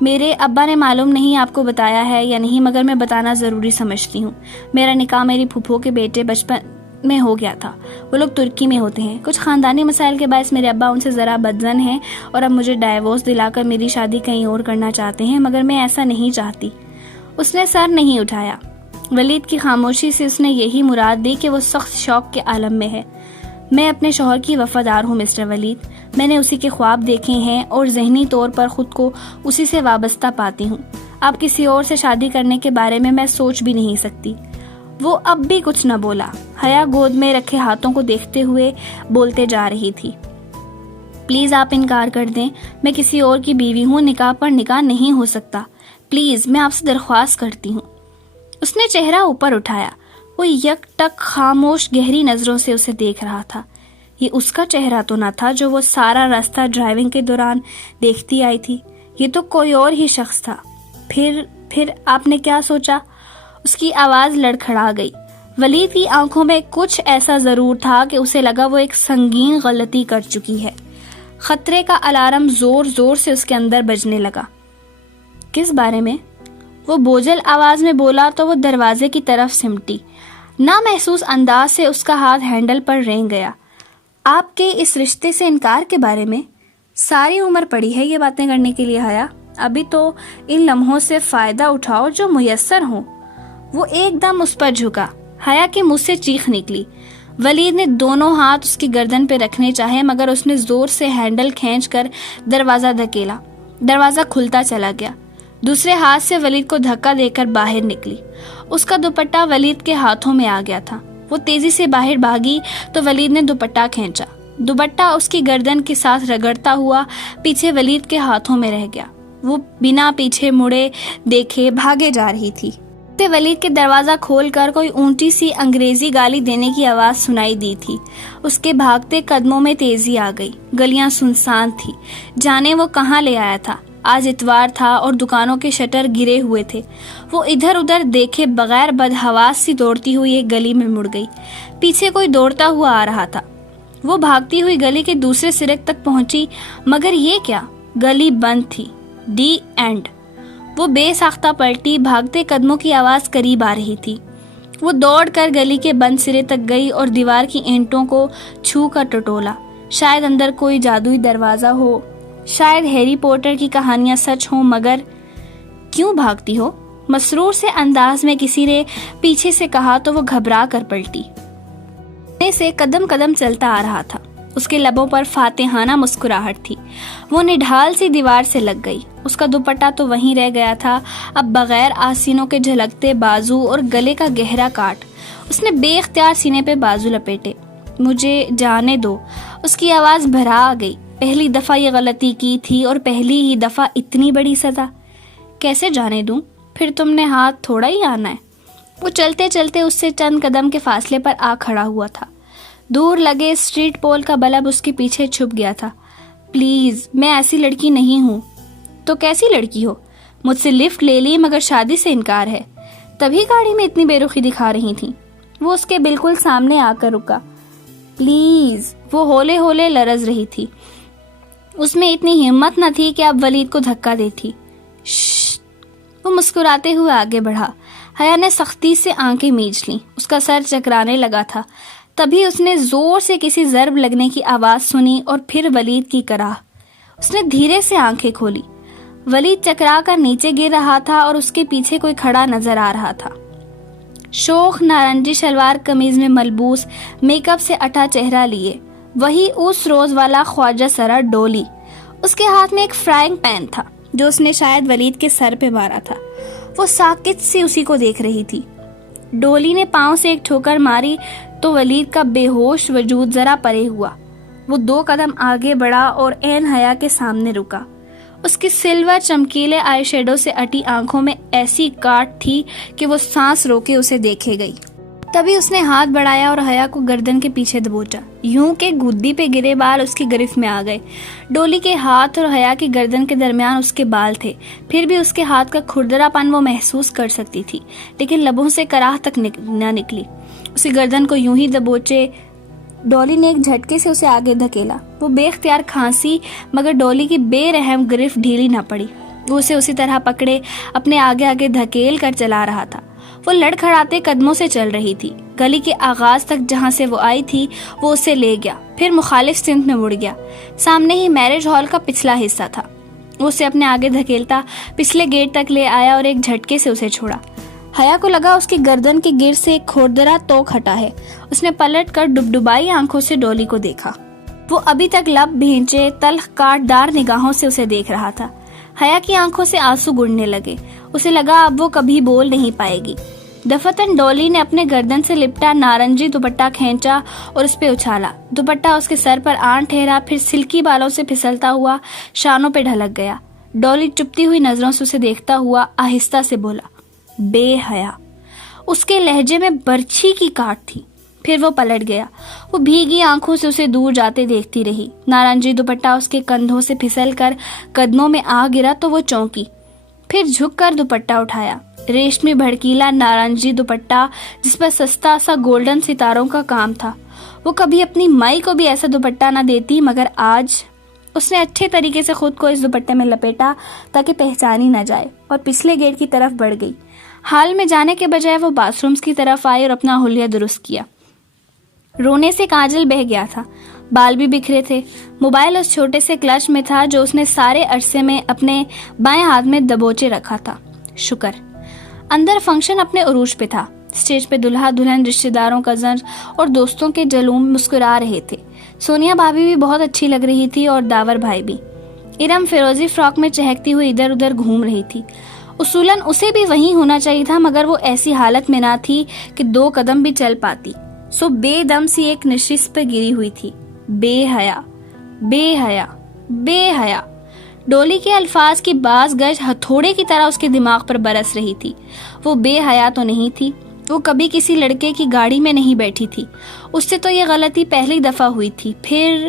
میرے ابا نے معلوم نہیں آپ کو بتایا ہے یا نہیں، مگر میں بتانا ضروری سمجھتی ہوں. میرا نکاح میری پھوپھو کے بیٹے بچپن میں ہو گیا تھا. وہ لوگ ترکی میں ہوتے ہیں. کچھ خاندانی مسائل کے باعث میرے ابا ان سے ذرا بدظن ہیں اور اب مجھے ڈائیورس دلا کر میری شادی کہیں اور کرنا چاہتے ہیں، مگر میں ایسا نہیں چاہتی. اس نے سر نہیں اٹھایا. ولید کی خاموشی سے اس نے یہی مراد دی کہ وہ سخت شوق کے عالم میں ہے. میں اپنے شوہر کی وفادار ہوں مسٹر ولید. میں نے اسی کے خواب دیکھے ہیں اور ذہنی طور پر خود کو اسی سے وابستہ پاتی ہوں. آپ کسی اور سے شادی کرنے کے بارے میں سوچ بھی نہیں سکتی. وہ اب بھی کچھ نہ بولا. حیا گود میں رکھے ہاتھوں کو دیکھتے ہوئے بولتے جا رہی تھی. پلیز آپ انکار کر دیں. میں کسی اور کی بیوی ہوں. نکاح پر نکاح نہیں ہو سکتا. پلیز میں آپ سے درخواست کرتی ہوں. اس نے چہرہ اوپر اٹھایا. وہ یک ٹک خاموش گہری نظروں سے اسے دیکھ رہا تھا. یہ اس کا چہرہ تو نہ تھا جو وہ سارا راستہ ڈرائیونگ کے دوران دیکھتی آئی تھی. یہ تو کوئی اور ہی شخص تھا. پھر آپ نے کیا سوچا؟ اس کی آواز لڑکھڑا گئی. ولید کی آنکھوں میں کچھ ایسا ضرور تھا کہ اسے لگا وہ ایک سنگین غلطی کر چکی ہے. خطرے کا الارم زور زور سے اس کے اندر بجنے لگا. کس بارے میں؟ وہ بوجھل آواز میں بولا تو وہ دروازے کی طرف سمٹی. نامحسوس انداز سے اس کا ہاتھ ہینڈل پر رینگ گیا. آپ کے اس رشتے سے انکار کے بارے میں؟ ساری عمر پڑی ہے یہ باتیں کرنے کے لیے حیا. ابھی تو ان لمحوں سے فائدہ اٹھاؤ جو میسر ہوں. وہ ایک دم اس پر جھکا. حیا کے منہ سے چیخ نکلی. ولید نے دونوں ہاتھ اس کی گردن پہ رکھنے چاہے مگر اس نے زور سے ہینڈل کھینچ کر دروازہ دھکیلا. دروازہ کھلتا چلا گیا. دوسرے ہاتھ سے ولید کو دھکا دے کر باہر نکلی. اس کا دوپٹہ ولید کے ہاتھوں میں آ گیا تھا. وہ تیزی سے باہر بھاگی تو ولید نے دوپٹہ کھینچا. دوپٹہ اس کی گردن کے ساتھ رگڑتا ہوا پیچھے ولید کے ہاتھوں میں رہ گیا. وہ بنا پیچھے مڑے دیکھے بھاگے جا رہی تھی. ولید کے دروازہ کھول کر کوئی اونچی سی انگریزی گالی دینے کی آواز سنائی دی تھی. اس کے بھاگتے قدموں میں تیزی آ گئی. گلیاں سنسان تھی. جانے وہ کہاں لے آیا تھا. آج اتوار تھا اور دکانوں کے شٹر گرے ہوئے تھے۔ وہ ادھر ادھر دیکھے بغیر بدحواس سی دوڑتی ہوئی ایک گلی میں مڑ گئی۔ پیچھے کوئی دوڑتا ہوا آ رہا تھا۔ وہ بھاگتی ہوئی گلی کے دوسرے سرے تک پہنچی، مگر یہ کیا، گلی بند تھی۔ The end. وہ بے ساختہ پلٹی، بھاگتے قدموں کی آواز قریب آ رہی تھی۔ وہ دوڑ کر گلی کے بند سرے تک گئی اور دیوار کی اینٹوں کو چھو کر ٹٹولا۔ شاید اندر کوئی جادوئی دروازہ ہو، شاید ہیری پوٹر کی کہانیاں سچ ہوں، مگر کیوں بھاگتی ہو؟ مسرور سے انداز میں کسی نے پیچھے سے کہا تو وہ گھبرا کر پلٹی۔ سے قدم قدم چلتا آ رہا تھا۔ اس کے لبوں پر فاتحانہ مسکراہٹ تھی۔ وہ نڈھال سی دیوار سے لگ گئی۔ اس کا دوپٹہ تو وہیں رہ گیا تھا، اب بغیر آستینوں کے جھلکتے بازو اور گلے کا گہرا کاٹ۔ اس نے بے اختیار سینے پہ بازو لپیٹے۔ مجھے جانے دو۔ اس کی آواز بھرا آ گئی۔ پہلی دفعہ یہ غلطی کی تھی اور پہلی ہی دفعہ اتنی بڑی سزا۔ کیسے جانے دوں؟ پھر تم نے ہاتھ تھوڑا ہی آنا ہے۔ وہ چلتے چلتے اس سے چند قدم کے فاصلے پر آ کھڑا ہوا تھا۔ دور لگے اسٹریٹ پول کا بلب اس کے پیچھے چھپ گیا تھا۔ پلیز، میں ایسی لڑکی نہیں ہوں۔ تو کیسی لڑکی ہو؟ مجھ سے لفٹ لے لی مگر شادی سے انکار ہے۔ تبھی گاڑی میں اتنی بے رخی دکھا رہی تھی۔ وہ اس کے بالکل سامنے آ کر رکا۔ پلیز، وہ ہولے ہولے لرز رہی تھی۔ اس میں اتنی ہمت نہ تھی کہ اب ولید کو دھکا دیتی۔ شش۔ وہ مسکراتے ہوئے آگے بڑھا۔ حیا نے سختی سے آنکھیں میچ لیں۔ اس کا سر چکرانے لگا تھا۔ تبھی اس نے زور سے کسی ضرب لگنے کی آواز سنی اور پھر ولید کی کراہ۔ اس نے دھیرے سے آنکھیں کھولی۔ ولید چکرا کر نیچے گر رہا تھا اور اس کے پیچھے کوئی کھڑا نظر آ رہا تھا۔ شوخ نارنجی شلوار قمیض میں ملبوس، میک اپ سے اٹا چہرہ لیے، وہی اس روز والا خواجہ سرا ڈولی۔ اس کے ہاتھ میں ایک فرائنگ پین تھا جو اس نے شاید ولید کے سر پہ مارا تھا۔ وہ ساکت سی اسی کو دیکھ رہی تھی۔ ڈولی نے پاؤں سے ایک ٹھوکر ماری تو ولید کا بے ہوش وجود ذرا پرے ہوا۔ وہ 2 قدم آگے بڑھا اور عین حیا کے سامنے رکا۔ اس کی سلور چمکیلے آئی شیڈو سے اٹی آنکھوں میں ایسی کاٹ تھی کہ وہ سانس روکے اسے دیکھے گئی۔ تبھی اس نے ہاتھ بڑھایا اور حیا کو گردن کے پیچھے دبوچا، یوں کہ گدی پہ گرے بال اس کی گرفت میں آ گئے۔ ڈولی کے ہاتھ اور حیا کی گردن کے درمیان اس کے بال تھے، پھر بھی اس کے ہاتھ کا کھردرا پن وہ محسوس کر سکتی تھی، لیکن لبوں سے کراہ تک نہ نکلی۔ اس کی گردن کو یوں ہی دبوچے ڈولی نے ایک جھٹکے سے اسے آگے دھکیلا۔ وہ بے اختیار کھانسی، مگر ڈولی کی بے رحم گرفت ڈھیلی نہ پڑی۔ وہ اسے اسی طرح پکڑے اپنے آگے آگے دھکیل کر چلا رہا تھا۔ وہ لڑکھڑاتے قدموں سے چل رہی تھی۔ گلی کے آغاز تک جہاں سے وہ آئی تھی وہ اسے لے گیا، پھر مخالف سمت میں مڑ گیا۔ سامنے ہی میرج ہال کا پچھلا حصہ تھا۔ وہ اسے اپنے آگے دھکیلتا پچھلے گیٹ تک لے آیا اور ایک جھٹکے سے اسے چھوڑا۔ حیا کو لگا اس کی گردن کے گر سے ایک کھوردرا توک ہٹا ہے۔ اس نے پلٹ کر ڈبڈبائی آنکھوں سے ڈولی کو دیکھا۔ وہ ابھی تک لب بھینچے تلخ کاٹ دار نگاہوں سے اسے دیکھ رہا تھا۔ حیا کی آنکھوں سے آنسو گڑنے لگے۔ اسے لگا اب وہ کبھی بول نہیں پائے گی۔ دفتن ڈولی نے اپنے گردن سے لپٹا نارنجی دوپٹہ کھینچا اور اس پہ اچھالا۔ دوپٹہ اس کے سر پر آن ٹھہرا، پھر سلکی بالوں سے پھسلتا ہوا شانوں پہ ڈھلک گیا۔ ڈولی چپتی ہوئی نظروں سے اسے دیکھتا ہوا آہستہ سے بولا، بے حیا۔ اس کے لہجے میں برچھی کی کاٹ تھی۔ پھر وہ پلٹ گیا۔ وہ بھیگی آنکھوں سے اسے دور جاتے دیکھتی رہی۔ نارنجی دوپٹہ اس کے کندھوں سے پھسل کر قدموں میں آ گرا تو وہ چونکی، پھر جھک کر دوپٹہ اٹھایا۔ ریشمی بھڑکیلا نارنجی دوپٹہ جس پر سستا سا گولڈن ستاروں کا کام تھا۔ وہ کبھی اپنی مائی کو بھی ایسا دوپٹہ نہ دیتی، مگر آج اس نے اچھے طریقے سے خود کو اس دوپٹے میں لپیٹا تاکہ پہچانی نہ جائے، اور پچھلے گیٹ کی طرف بڑھ گئی۔ ہال میں جانے کے بجائے وہ باتھ رومز کی طرف آئی اور اپنا حلیہ درست کیا۔ رونے سے کاجل بہہ گیا تھا، بال بھی بکھرے تھے۔ موبائل اس چھوٹے سے کلچ میں تھا جو اس نے سارے عرصے میں اپنے بائیں ہاتھ میں دبوچے رکھا تھا۔ شکر۔ اندر فنکشن اپنے عروج پہ تھا۔ اسٹیج پہ دلہا دلہن، رشتہ داروں، کزنز اور دوستوں کے جلوم مسکرا رہے تھے۔ سونیا بھابھی بھی بہت اچھی لگ رہی تھی اور داور بھائی بھی۔ ارم فیروزی فراک میں چہکتی ہوئی ادھر ادھر گھوم رہی تھی۔ اصولاً اسے بھی وہیں ہونا چاہیے تھا، مگر وہ ایسی حالت میں نہ تھی کہ 2 قدم بھی چل پاتی، سو بے دم سی ایک نشست پہ گری ہوئی تھی۔ بے حیا، بے حیا، بے حیا۔ ڈولی کے الفاظ کی باز گز ہتھوڑے کی طرح اس کے دماغ پر برس رہی تھی۔ وہ بے حیا تو نہیں تھی، وہ کبھی کسی لڑکے کی گاڑی میں نہیں بیٹھی تھی۔ اس سے تو یہ غلطی پہلی دفعہ ہوئی تھی، پھر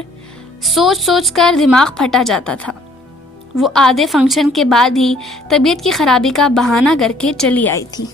سوچ سوچ کر دماغ پھٹا جاتا تھا۔ وہ آدھے فنکشن کے بعد ہی طبیعت کی خرابی کا بہانہ کر کے چلی آئی تھی۔